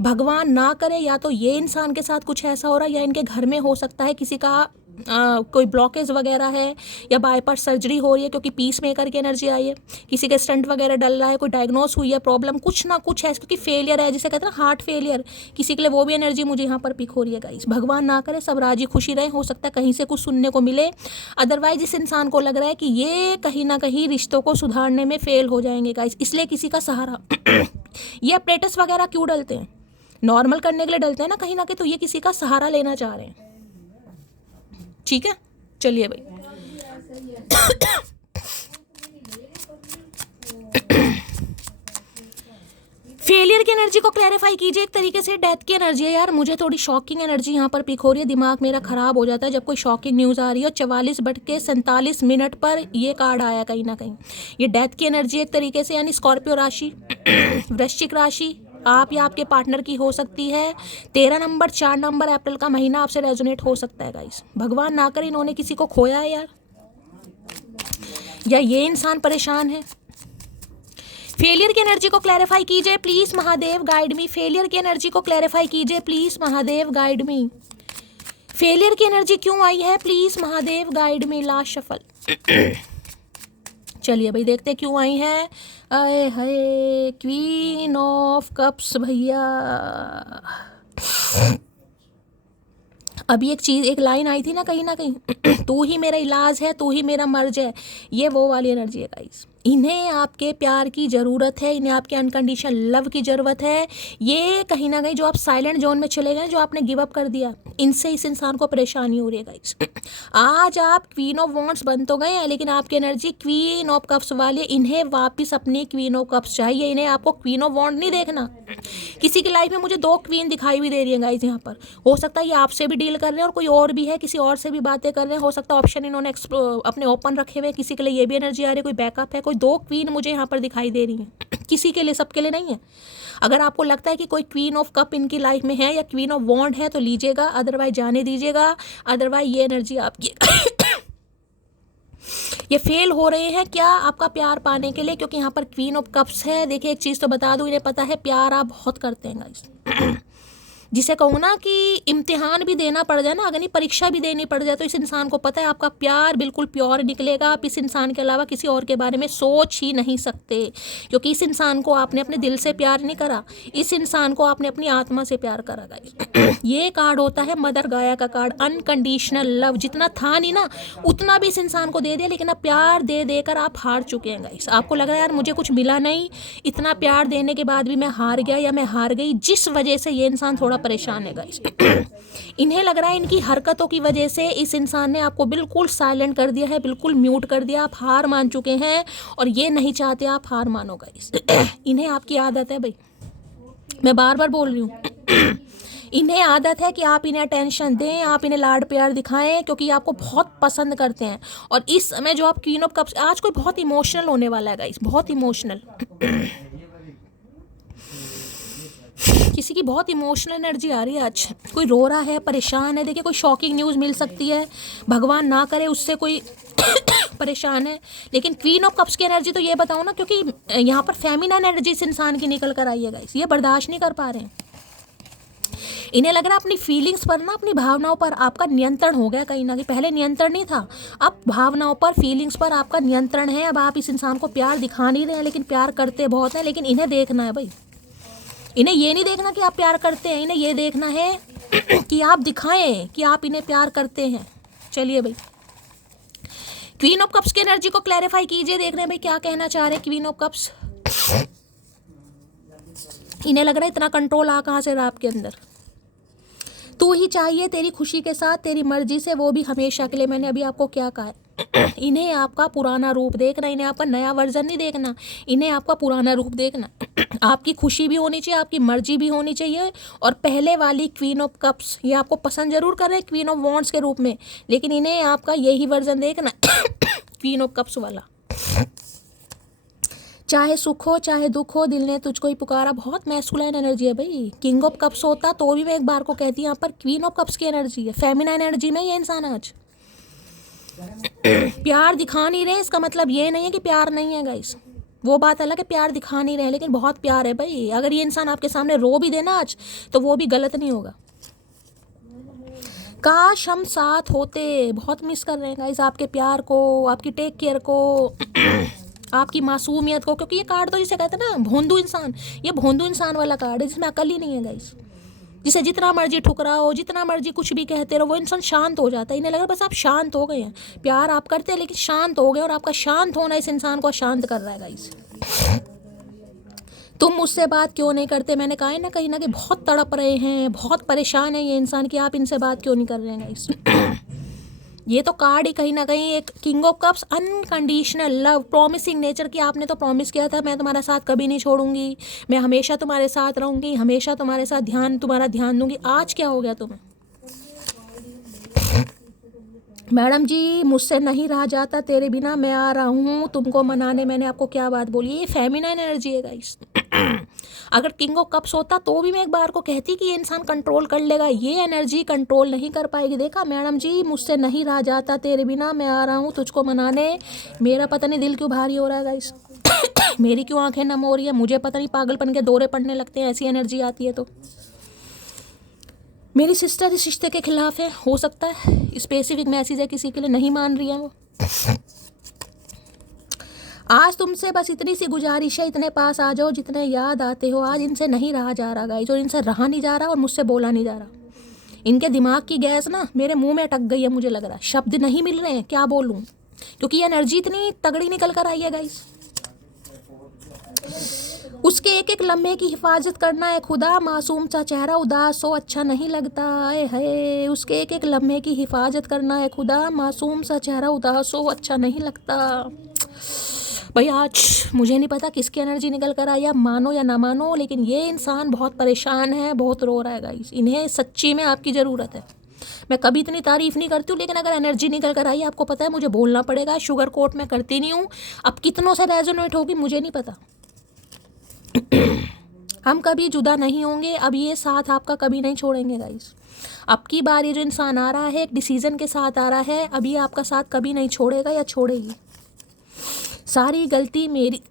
भगवान ना करे या तो ये इंसान के साथ कुछ ऐसा हो रहा है या इनके घर में हो सकता है किसी का कोई ब्लॉकेज वगैरह है या बाईपास सर्जरी हो रही है, क्योंकि पीस मेकर की एनर्जी आई है। किसी के स्टंट वगैरह डल रहा है, कोई डायग्नोस हुई है प्रॉब्लम, कुछ ना कुछ है, क्योंकि फेलियर है जिसे कहते हैं ना हार्ट फेलियर, किसी के लिए वो भी एनर्जी मुझे यहाँ पर पिक हो रही है गाइस। भगवान ना करे सब राजी खुशी रहे। हो सकता है कहीं से कुछ सुनने को मिले। अदरवाइज इस इंसान को लग रहा है कि ये कहीं ना कहीं रिश्तों को सुधारने में फेल हो जाएंगे गाइस, इसलिए किसी का सहारा ये अपरेटस वगैरह क्यों डलते हैं? नॉर्मल करने के लिए डलते हैं ना कहीं ना कहीं, तो ये किसी का सहारा लेना चाह रहे हैं। ठीक है, चलिए भाई। फेलियर की एनर्जी को क्लैरिफाई कीजिए। एक तरीके से डेथ की एनर्जी है यार। मुझे थोड़ी शॉकिंग एनर्जी यहाँ पर पिक हो रही है। दिमाग मेरा खराब हो जाता है जब कोई शॉकिंग न्यूज़ आ रही है। 44:47 पर ये कार्ड आया कहीं ना कहीं। ये डेथ की एनर्जी एक तरीके से, यानी स्कॉर्पियो राशि, वृश्चिक राशि आप या आपके पार्टनर की हो सकती है। 13 नंबर 4 नंबर अप्रैल का महीना आपसे रेजोनेट हो सकता है गाइस। भगवान ना करे इन्होंने किसी को खोया है यार, या ये इंसान परेशान है। फेलियर की एनर्जी को क्लैरिफाई कीजिए please Mahadev guide me. Failure की एनर्जी को क्लैरिफाई कीजिए please Mahadev guide me. Failure की एनर्जी क्यों आई है please Mahadev guide me. Last shuffle. चलिए भाई देखते हैं क्यों आई है। अरे हाय, क्वीन ऑफ कप्स भैया। अभी एक लाइन आई थी ना कहीं तू ही मेरा इलाज है, तू ही मेरा मर्ज है। ये वो वाली एनर्जी है गाइस। इन्हें आपके प्यार की ज़रूरत है, इन्हें आपके अनकंडीशनल लव की ज़रूरत है। ये कहीं ना कहीं जो आप साइलेंट जोन में चले गए, जो आपने गिव अप कर दिया, इनसे इस इंसान को परेशानी हो रही है गाइस। आज आप क्वीन ऑफ वॉन्ड्स बन तो गए हैं, लेकिन आपकी एनर्जी क्वीन ऑफ कप्स वाली। इन्हें वापस अपनी क्वीन ऑफ कप्स चाहिए। इन्हें आपको क्वीन ऑफ वॉन्ड नहीं देखना। किसी की लाइफ में मुझे 2 क्वीन दिखाई भी दे रही है गाइस यहाँ पर। हो सकता है ये आपसे भी डील कर रहे हैं और कोई और भी है, किसी और से भी बातें कर रहे हैं। हो सकता है ऑप्शन इन्होंने अपने ओपन रखे हुए हैं। किसी के लिए ये भी एनर्जी आ रही है, कोई बैकअप है। कोई 2 क्वीन मुझे यहाँ पर दिखाई दे रही हैं। किसी के लिए, सबके लिए नहीं है। अगर आपको लगता है कि कोई क्वीन ऑफ कप इनकी लाइफ में है या क्वीन ऑफ वॉन्ड है तो लीजिएगा, अदरवाइज जाने दीजिएगा। अदरवाइज ये एनर्जी आपकी ये फेल हो रहे हैं क्या आपका प्यार पाने के लिए, क्योंकि यहाँ पर क्वीन ऑफ कप्स है। देखिए एक चीज़ तो बता दूँ, इन्हें पता है प्यार आप बहुत करते हैं गाइस। जिसे कहूँ ना कि इम्तिहान भी देना पड़ जाए ना, अगर नहीं परीक्षा भी देनी पड़ जाए, तो इस इंसान को पता है आपका प्यार बिल्कुल प्योर निकलेगा। आप इस इंसान के अलावा किसी और के बारे में सोच ही नहीं सकते, क्योंकि इस इंसान को आपने अपने दिल से प्यार नहीं करा, इस इंसान को आपने अपनी आत्मा से प्यार करा गाइस। ये कार्ड होता है मदर गाया का कार्ड, अनकंडीशनल लव। जितना था नहीं ना उतना भी इस इंसान को दे दिया, लेकिन अब प्यार दे देकर आप हार चुके हैं गाइस। आपको लग रहा है यार मुझे कुछ मिला नहीं, इतना प्यार देने के बाद भी मैं हार गया या मैं हार गई, जिस वजह से ये इंसान थोड़ा परेशान है गाइस। इन्हें लग रहा है इनकी हरकतों की वजह से इस इंसान ने आपको बिल्कुल साइलेंट कर दिया है, बिल्कुल म्यूट कर दिया। आप हार मान चुके हैं और ये नहीं चाहते आप हार मानो गाइस। इन्हें आपकी आदत है भाई, मैं बार बार बोल रही हूँ। इन्हें आदत है कि आप इन्हें अटेंशन दें, आप इन्हें लाड प्यार दिखाएं, क्योंकि आपको बहुत पसंद करते हैं। और इस समय जो आप क्वीन ऑफ कप्स, आज कोई बहुत इमोशनल होने वाला है गाइस, बहुत इमोशनल। किसी की बहुत इमोशनल एनर्जी आ रही है आज। कोई रो रहा है, परेशान है। देखिए कोई शॉकिंग न्यूज़ मिल सकती है, भगवान ना करे उससे कोई परेशान है। लेकिन क्वीन ऑफ कप्स की एनर्जी तो ये बताऊँ ना, क्योंकि यहाँ पर फेमिनिन एनर्जी इस इंसान की निकल कर आई है गाइस। ये बर्दाश्त नहीं कर पा रहे हैं। इन्हें लग रहा है अपनी फीलिंग्स पर ना, अपनी भावनाओं पर आपका नियंत्रण हो गया कहीं ना कहीं। पहले नियंत्रण नहीं था, अब भावनाओं पर, फीलिंग्स पर आपका नियंत्रण है। अब आप इस इंसान को प्यार दिखा नहीं रहे हैं, लेकिन प्यार करते बहुत हैं। लेकिन इन्हें देखना है भाई, इन्हें ये नहीं देखना कि आप प्यार करते हैं, इन्हें ये देखना है कि आप दिखाएं कि आप इन्हें प्यार करते हैं। चलिए भाई, क्वीन ऑफ कप्स की एनर्जी को क्लैरिफाई कीजिए। देख रहे हैं भाई क्या कहना चाह रहे हैं क्वीन ऑफ कप्स। इन्हें लग रहा है इतना कंट्रोल आ कहाँ से रहा आपके अंदर। तू ही चाहिए तेरी खुशी के साथ, तेरी मर्जी से, वो भी हमेशा के लिए। मैंने अभी आपको क्या कहा है, इन्हें आपका पुराना रूप देखना, इन्हें आपका नया वर्जन नहीं देखना, इन्हें आपका पुराना रूप देखना। आपकी खुशी भी होनी चाहिए, आपकी मर्जी भी होनी चाहिए। और पहले वाली क्वीन ऑफ कप्स ये आपको पसंद जरूर कर रहे हैं क्वीन ऑफ वॉन्ड्स के रूप में, लेकिन इन्हें आपका यही वर्जन देखना क्वीन ऑफ कप्स वाला। चाहे सुख हो चाहे दुख हो, दिल ने तुझको ही पुकारा, बहुत मैस्कुलाइन एनर्जी है भाई। किंग ऑफ कप्स होता तो भी मैं एक बार को कहती हूँ, यहाँ पर क्वीन ऑफ कप्स की एनर्जी है, फेमिनाइन एनर्जी में ये इंसान आज। प्यार दिखा नहीं रहे, इसका मतलब ये नहीं है कि प्यार नहीं है गाइस, वो बात अलग है, प्यार दिखा नहीं रहे लेकिन बहुत प्यार है भाई। अगर ये इंसान आपके सामने रो भी देना आज तो वो भी गलत नहीं होगा। काश हम साथ होते, बहुत मिस कर रहे हैं गाइस आपके प्यार को, आपकी टेक केयर को, आपकी मासूमियत को। क्योंकि ये कार्ड तो जिसे कहते हैं ना भोंदू इंसान, ये भोंदू इंसान वाला कार्ड है जिसमें अकल ही नहीं है गाइस। जिसे जितना मर्जी ठुकराओ, जितना मर्जी कुछ भी कहते रहो, वो इंसान शांत हो जाता है। इन्हें लग रहा है बस आप शांत हो गए हैं, प्यार आप करते हैं लेकिन शांत हो गए, और आपका शांत होना इस इंसान को शांत कर रहा है गाइस। तुम मुझसे बात क्यों नहीं करते, मैंने कहा है ना कहीं ना कहीं बहुत तड़प रहे हैं, बहुत परेशान है ये इंसान कि आप इनसे बात क्यों नहीं कर रहे हैं गाइस। ये तो कार्ड ही कहीं ना कहीं एक king of cups, unconditional love, promising nature की। आपने तो प्रॉमिस किया था मैं तुम्हारा साथ कभी नहीं छोड़ूंगी, मैं हमेशा तुम्हारे साथ रहूंगी, हमेशा तुम्हारे साथ तुम्हारा ध्यान दूंगी। आज क्या हो गया तुम्हें? मैडम जी मुझसे नहीं रहा जाता तेरे बिना, मैं आ रहा हूँ तुमको मनाने। मैंने आपको क्या बात बोली? ये फेमिनाइन एनर्जी है गाइस। अगर किंग ऑफ कप्स होता तो भी मैं एक बार को कहती कि ये इंसान कंट्रोल कर लेगा, ये एनर्जी कंट्रोल नहीं कर पाएगी। देखा मैडम जी मुझसे नहीं रहा जाता तेरे बिना, मैं आ रहा हूँ तुझको मनाने। मेरा पता नहीं दिल क्यों भारी हो रहा है गाइस। मेरी क्यों आंखें नम हो रही है, मुझे पता नहीं पागलपन के दौरे पड़ने लगते हैं ऐसी एनर्जी आती है तो। मेरी सिस्टर इस रिश्ते के खिलाफ है, हो सकता है स्पेसिफिक मैसेज है किसी के लिए, नहीं मान रही है वो। आज तुमसे बस इतनी सी गुजारिश है, इतने पास आ जाओ जितने याद आते हो। आज इनसे नहीं रहा जा रहा गाइस, और इनसे रहा नहीं जा रहा और मुझसे बोला नहीं जा रहा। इनके दिमाग की गैस ना मेरे मुंह में अटक गई है, मुझे लग रहा है शब्द नहीं मिल रहे हैं, क्या बोलूं, क्योंकि ये एनर्जी इतनी तगड़ी निकल कर आई है गाइस। उसके एक एक लम्हे की हिफाजत करना है खुदा, मासूम सा चेहरा उदास हो अच्छा नहीं लगता है। उसके एक एक लम्हे की हिफाजत करना है खुदा, मासूम सा चेहरा उदास हो अच्छा नहीं लगता। भाई आज मुझे नहीं पता किसकी एनर्जी निकल कर आई, आप मानो या ना मानो, लेकिन ये इंसान बहुत परेशान है, बहुत रो रहा है गाइस। इन्हें सच्ची में आपकी ज़रूरत है। मैं कभी इतनी तारीफ़ नहीं करती हूँ, लेकिन अगर एनर्जी निकल कर आई आपको पता है मुझे बोलना पड़ेगा, शुगर कोट मैं करती नहीं हूँ। अब कितनों से रेजोनेट होगी मुझे नहीं पता। हम कभी जुदा नहीं होंगे, अब ये साथ आपका कभी नहीं छोड़ेंगे गाइस। अब की बार ये जो इंसान आ रहा है एक डिसीजन के साथ आ रहा है, अब ये आपका साथ कभी नहीं छोड़ेगा या छोड़ेगी। सारी गलती मेरी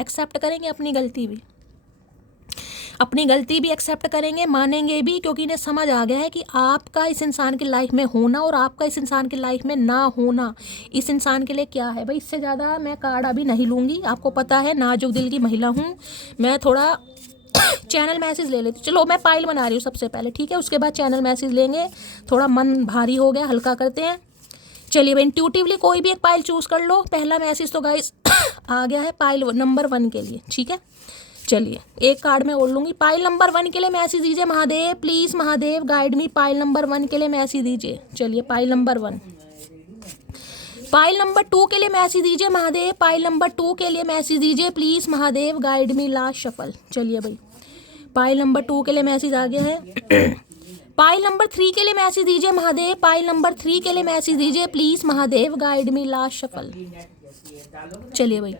एक्सेप्ट करेंगे, अपनी गलती भी एक्सेप्ट करेंगे, मानेंगे भी, क्योंकि इन्हें समझ आ गया है कि आपका इस इंसान की लाइफ में होना और आपका इस इंसान की लाइफ में ना होना इस इंसान के लिए क्या है। भाई इससे ज़्यादा मैं कार्ड अभी नहीं लूँगी, आपको पता है नाजुक दिल की महिला हूँ मैं। थोड़ा चैनल मैसेज ले लेती, चलो मैं पाइल बना रही हूँ सबसे पहले, ठीक है, उसके बाद चैनल मैसेज लेंगे। थोड़ा मन भारी हो गया, हल्का करते हैं। चलिए भाई इंट्यूटिवली कोई भी एक पाइल चूज़ कर लो। पहला मैसेज तो गाइस आ गया है पाइल नंबर 1 के लिए, ठीक है। चलिए एक कार्ड में ओढ़ लूँगी। पाइल नंबर 1 के लिए मैसेज दीजिए Mahadev, please Mahadev guide me. Pile number 1 के लिए मैसेज दीजिए। चलिए पाइल नंबर 1। पाइल नंबर 2 के लिए मैसेज दीजिए महादेव, पाइल नंबर 2 के लिए मैसेज दीजिए please Mahadev guide me. Last shuffle. चलिए भाई पाइल नंबर 2 के लिए मैसेज आ गया है। पाइल नंबर 3 के लिए मैसेज दीजिए महादेव, पाइल नंबर 3 के लिए मैसेज दीजिए please Mahadev guide me. Last shuffle. चलिए भाई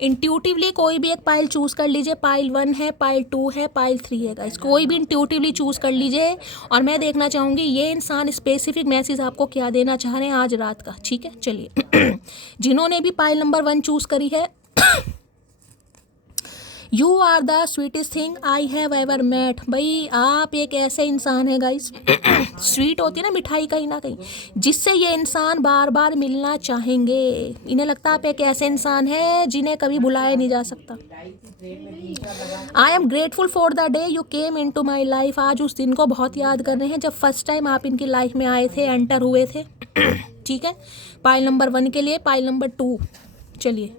इंट्यूटिवली कोई भी एक पाइल चूज़ कर लीजिए। पाइल 1 है, पाइल 2 है, पाइल 3 है गाइस, कोई भी इंट्यूटिवली चूज़ कर लीजिए। और मैं देखना चाहूँगी ये इंसान स्पेसिफिक मैसेज आपको क्या देना चाह रहे हैं आज रात का, ठीक है। चलिए जिन्होंने भी पाइल नंबर 1 चूज़ करी है, you are the sweetest thing I have ever met. भाई आप एक ऐसे इंसान है गाइस, स्वीट होती है ना मिठाई कहीं ना कहीं, जिससे ये इंसान बार बार मिलना चाहेंगे। इन्हें लगता है आप एक ऐसे इंसान है जिन्हें कभी बुलाया नहीं जा सकता। I am grateful for the day you came into my life. आज उस दिन को बहुत याद कर रहे हैं जब फर्स्ट टाइम आप इनकी लाइफ में आए थे, एंटर हुए थे, ठीक है। पाइल नंबर 1 के लिए पाइल नंबर 2। चलिए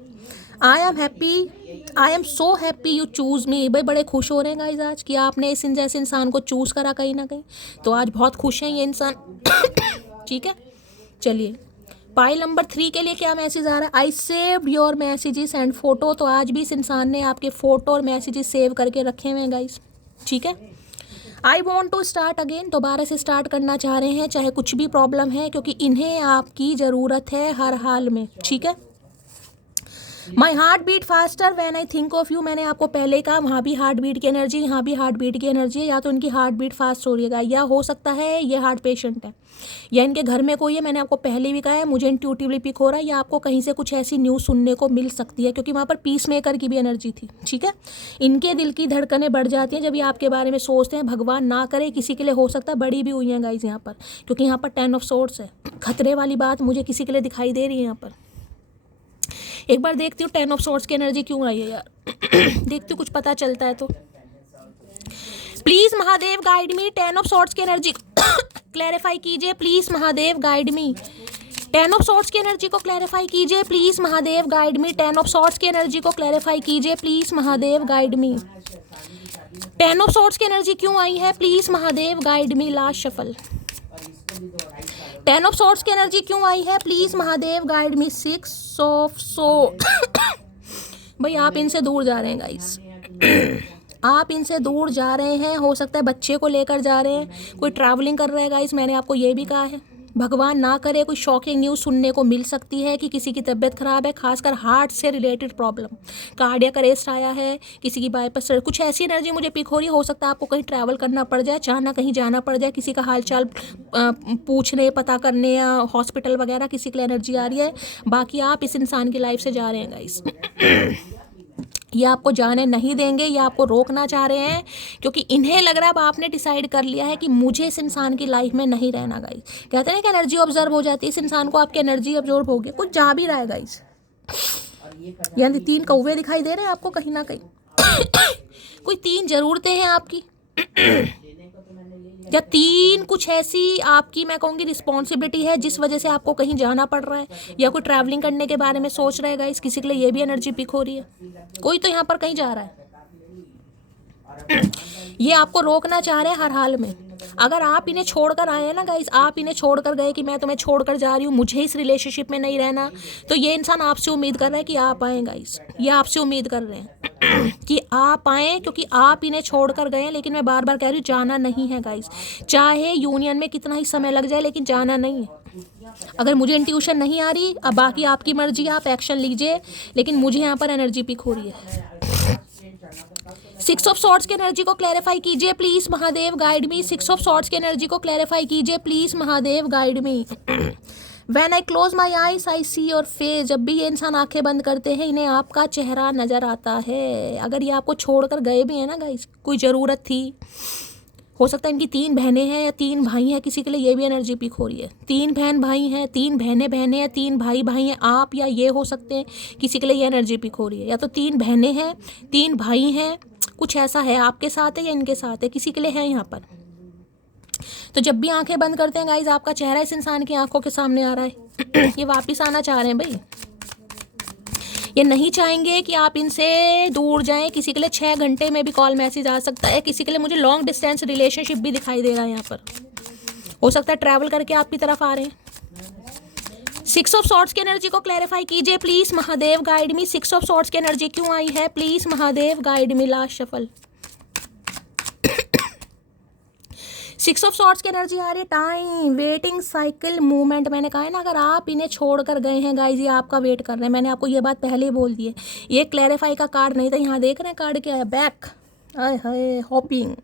I am happy, I am so happy you choose me. भाई बड़े खुश हो रहे हैं गाइस आज कि आपने इस जैसे इंसान को चूज़ करा कहीं ना कहीं, तो आज बहुत खुश हैं ये इंसान, ठीक है। चलिए पाइल नंबर 3 के लिए क्या मैसेज आ रहा है? I saved your messages and photo. तो आज भी इस इंसान ने आपके फोटो और मैसेजेस सेव करके रखे हुए हैं गाइस, ठीक है। I want to start again, दोबारा से स्टार्ट करना चाह रहे हैं चाहे कुछ भी प्रॉब्लम है, क्योंकि इन्हें आपकी ज़रूरत है हर हाल में, ठीक है। My heart beat faster when I think of you, मैंने आपको पहले कहा वहाँ भी हार्ट बीट की एनर्जी, यहाँ भी हार्ट बीट की एनर्जी है। या तो इनकी हार्ट बीट फास्ट हो रही है, या हो सकता है ये हार्ट पेशेंट है, या इनके घर में कोई है। मैंने आपको पहले भी कहा है मुझे इंट्यूटिवली पिक हो रहा है, या आपको कहीं से कुछ ऐसी न्यूज़ सुनने को मिल सकती है, क्योंकि वहाँ पर पीस मेकर की भी एनर्जी थी, ठीक है। इनके दिल की धड़कनें बढ़ जाती हैं जब ये आपके बारे में सोचते हैं। भगवान ना करे किसी के लिए हो सकता है बड़ी भी हुई हैं गाइज यहाँ पर, क्योंकि यहाँ पर 10 ऑफ सोर्ड्स है। खतरे वाली बात मुझे किसी के लिए दिखाई दे रही है यहाँ पर। एक बार देखती हूँ 10 ऑफ सोर्ड्स की एनर्जी क्यों आई है यार। देखती हूँ कुछ पता चलता है तो। Please Mahadev guide me, 10 of swords की एनर्जी क्लैरिफाई कीजिए please Mahadev guide me. 10 of swords की एनर्जी को क्लैरिफाई कीजिए please Mahadev guide me. 10 of swords की एनर्जी को क्लैरिफाई कीजिए please Mahadev guide me. 10 of swords की एनर्जी क्यों आई है? Please Mahadev guide me. Last shuffle. 10 of swords की एनर्जी क्यों आई है? Please Mahadev guide me. 6 of sword. भाई आप इनसे दूर जा रहे हैं गाइस, आप इनसे दूर जा रहे हैं। हो सकता है बच्चे को लेकर जा रहे हैं, कोई ट्रैवलिंग कर रहा है गाइस। मैंने आपको ये भी कहा है भगवान ना करे कोई शॉकिंग न्यूज़ सुनने को मिल सकती है कि किसी की तबीयत ख़राब है, खासकर हार्ट से रिलेटेड प्रॉब्लम, कार्डियक अरेस्ट आया है, किसी की बाईपास, कुछ ऐसी एनर्जी मुझे पिक हो रही है। हो सकता है आपको कहीं ट्रैवल करना पड़ जाए, चाहना कहीं जाना पड़ जाए, किसी का हालचाल पूछने पता करने या हॉस्पिटल वगैरह, किसी के लिए एनर्जी आ रही है। बाकी आप इस इंसान की लाइफ से जा रहे हैं गाइस। ये आपको जाने नहीं देंगे, ये आपको रोकना चाह रहे हैं, क्योंकि इन्हें लग रहा है अब आपने डिसाइड कर लिया है कि मुझे इस इंसान की लाइफ में नहीं रहना गाइस। कहते हैं कि एनर्जी ऑब्जर्व हो जाती है, इस इंसान को आपकी एनर्जी ऑब्जर्व होगी, कुछ जा भी रहा है गाइस। यानी 3 कौवे दिखाई दे रहे हैं आपको कहीं ना कहीं। कोई 3 ज़रूरतें हैं आपकी, या 3 कुछ ऐसी आपकी मैं कहूँगी रिस्पॉन्सिबिलिटी है जिस वजह से आपको कहीं जाना पड़ रहा है, या कोई ट्रैवलिंग करने के बारे में सोच रहे गाइस। किसी के लिए ये भी एनर्जी पिक हो रही है, कोई तो यहाँ पर कहीं जा रहा है। ये आपको रोकना चाह रहे हैं हर हाल में। अगर आप इन्हें छोड़कर आए हैं ना गाइस, आप इन्हें छोड़कर गए कि मैं तुम्हें छोड़कर जा रही हूँ, मुझे इस रिलेशनशिप में नहीं रहना, तो ये इंसान आपसे उम्मीद कर रहा है कि आप आए गाइस। ये आपसे उम्मीद कर रहे हैं कि आप आएँ, क्योंकि आप इन्हें छोड़कर गए हैं। लेकिन मैं बार बार कह रही हूँ जाना नहीं है गाइस, चाहे यूनियन में कितना ही समय लग जाए, लेकिन जाना नहीं है। अगर मुझे इंट्यूशन नहीं आ रही, अब बाकी आपकी मर्जी, आप एक्शन लीजिए, लेकिन मुझे यहाँ पर एनर्जी पिक हो रही है। 6 ऑफ सॉर्ड्स की एनर्जी को क्लैरिफाई कीजिए please Mahadev guide me. 6 of swords की एनर्जी को क्लैरिफाई कीजिए please Mahadev guide me. When I close my eyes I see your face, जब भी ये इंसान आंखें बंद करते हैं इन्हें आपका चेहरा नजर आता है। अगर ये आपको छोड़कर गए भी हैं ना गाइस, कोई ज़रूरत थी, हो सकता है इनकी 3 बहनें हैं या 3 भाई हैं, किसी के लिए ये भी एनर्जी पिक हो रही है। 3 बहन भाई हैं, 3 बहनें हैं, 3 भाई हैं, आप या ये हो सकते हैं, किसी के लिए ये एनर्जी पिक हो रही है। या तो 3 बहनें हैं, 3 भाई हैं, कुछ ऐसा है, आपके साथ है या इनके साथ है, किसी के लिए है यहाँ पर। तो जब भी आंखें बंद करते हैं गाइज, आपका चेहरा इस इंसान की आंखों के सामने आ रहा है। ये वापस आना चाह रहे हैं भाई, ये नहीं चाहेंगे कि आप इनसे दूर जाएं। किसी के लिए 6 घंटे में भी कॉल मैसेज आ सकता है, किसी के लिए मुझे लॉन्ग डिस्टेंस रिलेशनशिप भी दिखाई दे रहा है यहाँ पर। हो सकता है ट्रैवल करके आपकी तरफ आ रहे हैं। 6 ऑफ सॉर्ड्स की एनर्जी को क्लैरिफाई कीजिए please Mahadev guide me. 6 of swords की एनर्जी क्यों आई है? Please Mahadev guide me. Last shuffle. 6 of swords की एनर्जी आ रही है टाइम, वेटिंग, साइकिल, मूवमेंट। मैंने कहा है ना, अगर आप इन्हें छोड़कर गए हैं गाइज, ये आपका वेट कर रहे हैं। मैंने आपको ये बात पहले ही बोल दी है। ये क्लैरिफाई का कार्ड नहीं था, यहाँ देख रहे हैं कार्ड क्या है, बैक। आए हाय, होपिंग,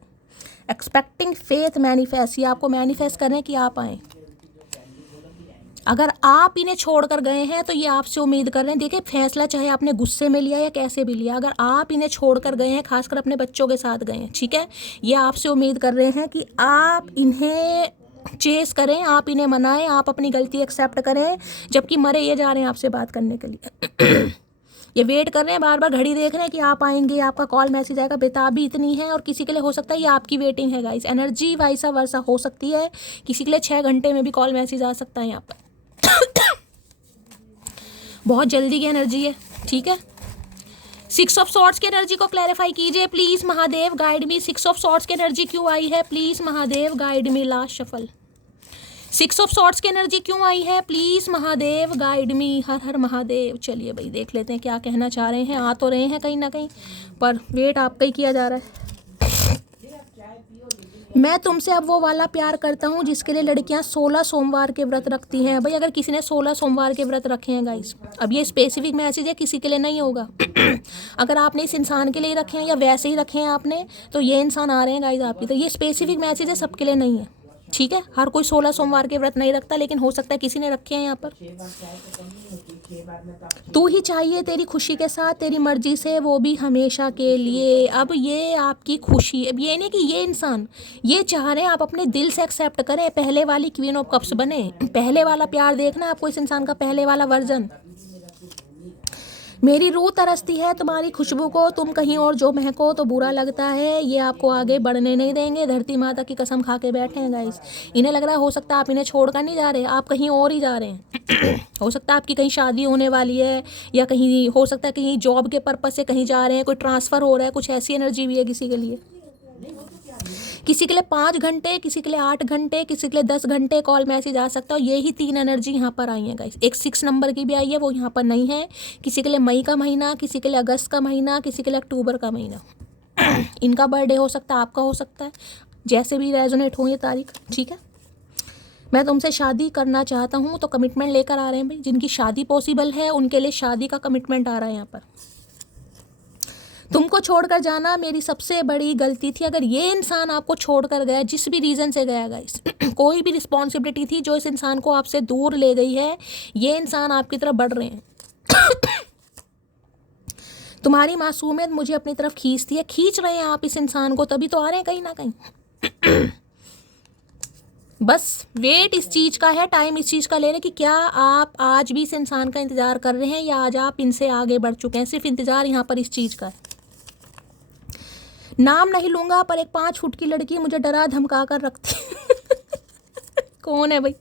एक्सपेक्टिंग, फेथ, मैनिफेस्ट। ये आपको मैनिफेस्ट कर रहे हैं कि आप आए। अगर आप इन्हें छोड़कर गए हैं तो ये आपसे उम्मीद कर रहे हैं। देखिए, फैसला चाहे आपने गुस्से में लिया या कैसे भी लिया, अगर आप इन्हें छोड़कर गए हैं, खासकर अपने बच्चों के साथ गए हैं, ठीक है, ये आपसे उम्मीद कर रहे हैं कि आप इन्हें चेस करें, आप इन्हें मनाएं, आप अपनी गलती एक्सेप्ट करें, जबकि मरे ये जा रहे हैं आपसे बात करने के लिए। ये वेट कर रहे हैं, बार बार घड़ी देख रहे हैं कि आप आएंगे, आपका कॉल मैसेज आएगा। बेताबी इतनी है, और किसी के लिए हो सकता है ये आपकी वेटिंग है गाइस। एनर्जी वाइसा वर्सा हो सकती है, किसी के लिए 6 घंटे में भी कॉल मैसेज आ सकता है यहाँ पर। बहुत जल्दी की एनर्जी है, ठीक है। 6 ऑफ सॉर्ड्स की एनर्जी को क्लैरिफाई कीजिए please Mahadev guide me. 6 of swords की एनर्जी क्यों आई है? Please Mahadev guide me. Last shuffle. Six of swords की एनर्जी क्यों आई है? Please Mahadev guide me, Har Har Mahadev. चलिए भाई देख लेते हैं क्या कहना चाह रहे हैं। आ तो रहे हैं कहीं ना कहीं, पर वेट आपका ही किया जा रहा है। मैं तुमसे अब वो वाला प्यार करता हूँ जिसके लिए लड़कियां 16 सोमवार के व्रत रखती हैं। भाई अगर किसी ने 16 सोमवार के व्रत रखे हैं गाइस, अब ये स्पेसिफिक मैसेज है, किसी के लिए नहीं होगा। अगर आपने इस इंसान के लिए रखे हैं या वैसे ही रखे हैं आपने, तो ये इंसान आ रहे हैं गाइस आपकी, तो ये स्पेसिफिक मैसेज है, सबके लिए नहीं है। ठीक है, हर कोई 16 सोमवार के व्रत नहीं रखता, लेकिन हो सकता है किसी ने रखे हैं यहाँ पर। तू ही चाहिए तेरी खुशी के साथ, तेरी मर्जी से, वो भी हमेशा के लिए। अब ये आपकी खुशी, अब ये नहीं कि ये इंसान ये चाह रहे हैं आप अपने दिल से एक्सेप्ट करें, पहले वाली क्वीन ऑफ कप्स बने, पहले वाला प्यार देखना आपको इस इंसान का, पहले वाला वर्जन। मेरी रूह तरसती है तुम्हारी खुशबू को, तुम कहीं और जो महको तो बुरा लगता है, ये आपको आगे बढ़ने नहीं देंगे। धरती माता की कसम खा के बैठे हैं गाइस। इन्हें लग रहा है हो सकता है आप इन्हें छोड़कर नहीं जा रहे, आप कहीं और ही जा रहे हैं। हो सकता है आपकी कहीं शादी होने वाली है, या कहीं हो सकता है कहीं जॉब के पर्पज से कहीं जा रहे हैं, कोई ट्रांसफ़र हो रहा है, कुछ ऐसी एनर्जी भी है किसी के लिए। किसी के लिए 5 घंटे, किसी के लिए 8 घंटे, किसी के लिए 10 घंटे कॉल मैसेज आ सकता है। यही 3 एनर्जी यहाँ पर आई है गाइस। एक 6 नंबर की भी आई है, वो यहाँ पर नहीं है। किसी के लिए मई का महीना, किसी के लिए अगस्त का महीना, किसी के लिए अक्टूबर का महीना। इनका बर्थडे हो सकता है, आपका हो सकता है, जैसे भी रेजोनेट हो ये तारीख। ठीक है, मैं तुमसे शादी करना चाहता हूँ, तो कमिटमेंट लेकर आ रहे हैं भाई। जिनकी शादी पॉसिबल है उनके लिए शादी का कमिटमेंट आ रहा है यहाँ पर। तुमको छोड़कर जाना मेरी सबसे बड़ी गलती थी। अगर ये इंसान आपको छोड़कर गया, जिस भी रीज़न से गया गाइस, कोई भी रिस्पॉन्सिबिलिटी थी जो इस इंसान को आपसे दूर ले गई है, ये इंसान आपकी तरफ बढ़ रहे हैं। तुम्हारी मासूमियत मुझे अपनी तरफ खींचती है, खींच रहे हैं आप इस इंसान को, तभी तो आ रहे हैं कहीं ना कहीं। बस वेट इस चीज़ का है, टाइम इस चीज़ का ले रहे हैं कि क्या आप आज भी इस इंसान का इंतज़ार कर रहे हैं, या आज आप इनसे आगे बढ़ चुके हैं। सिर्फ इंतज़ार यहाँ पर इस चीज़ का है। नाम नहीं लूंगा, पर एक 5 फुट की लड़की मुझे डरा धमका कर रखती। कौन है भाई,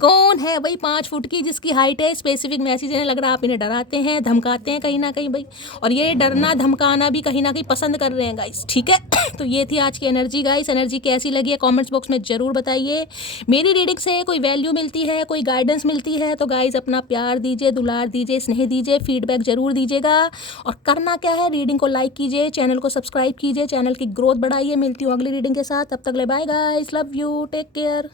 कौन है भाई 5 फुट की जिसकी हाइट है? स्पेसिफिक मैसेज इन्हें लग रहा है आप इन्हें डराते हैं, धमकाते हैं कहीं ना कहीं भाई, और ये डरना धमकाना भी कहीं ना कहीं पसंद कर रहे हैं गाइस। ठीक है, तो ये थी आज की एनर्जी गाइस। एनर्जी कैसी लगी है कमेंट्स बॉक्स में ज़रूर बताइए। मेरी रीडिंग से कोई वैल्यू मिलती है, कोई गाइडेंस मिलती है, तो गाइस अपना प्यार दीजिए, दुलार दीजिए, स्नेह दीजिए, फीडबैक ज़रूर दीजिएगा। और करना क्या है, रीडिंग को लाइक कीजिए, चैनल को सब्सक्राइब कीजिए, चैनल की ग्रोथ बढ़ाइए। मिलती हूँ अगली रीडिंग के साथ, तब तक ले bye guys, love you, take care.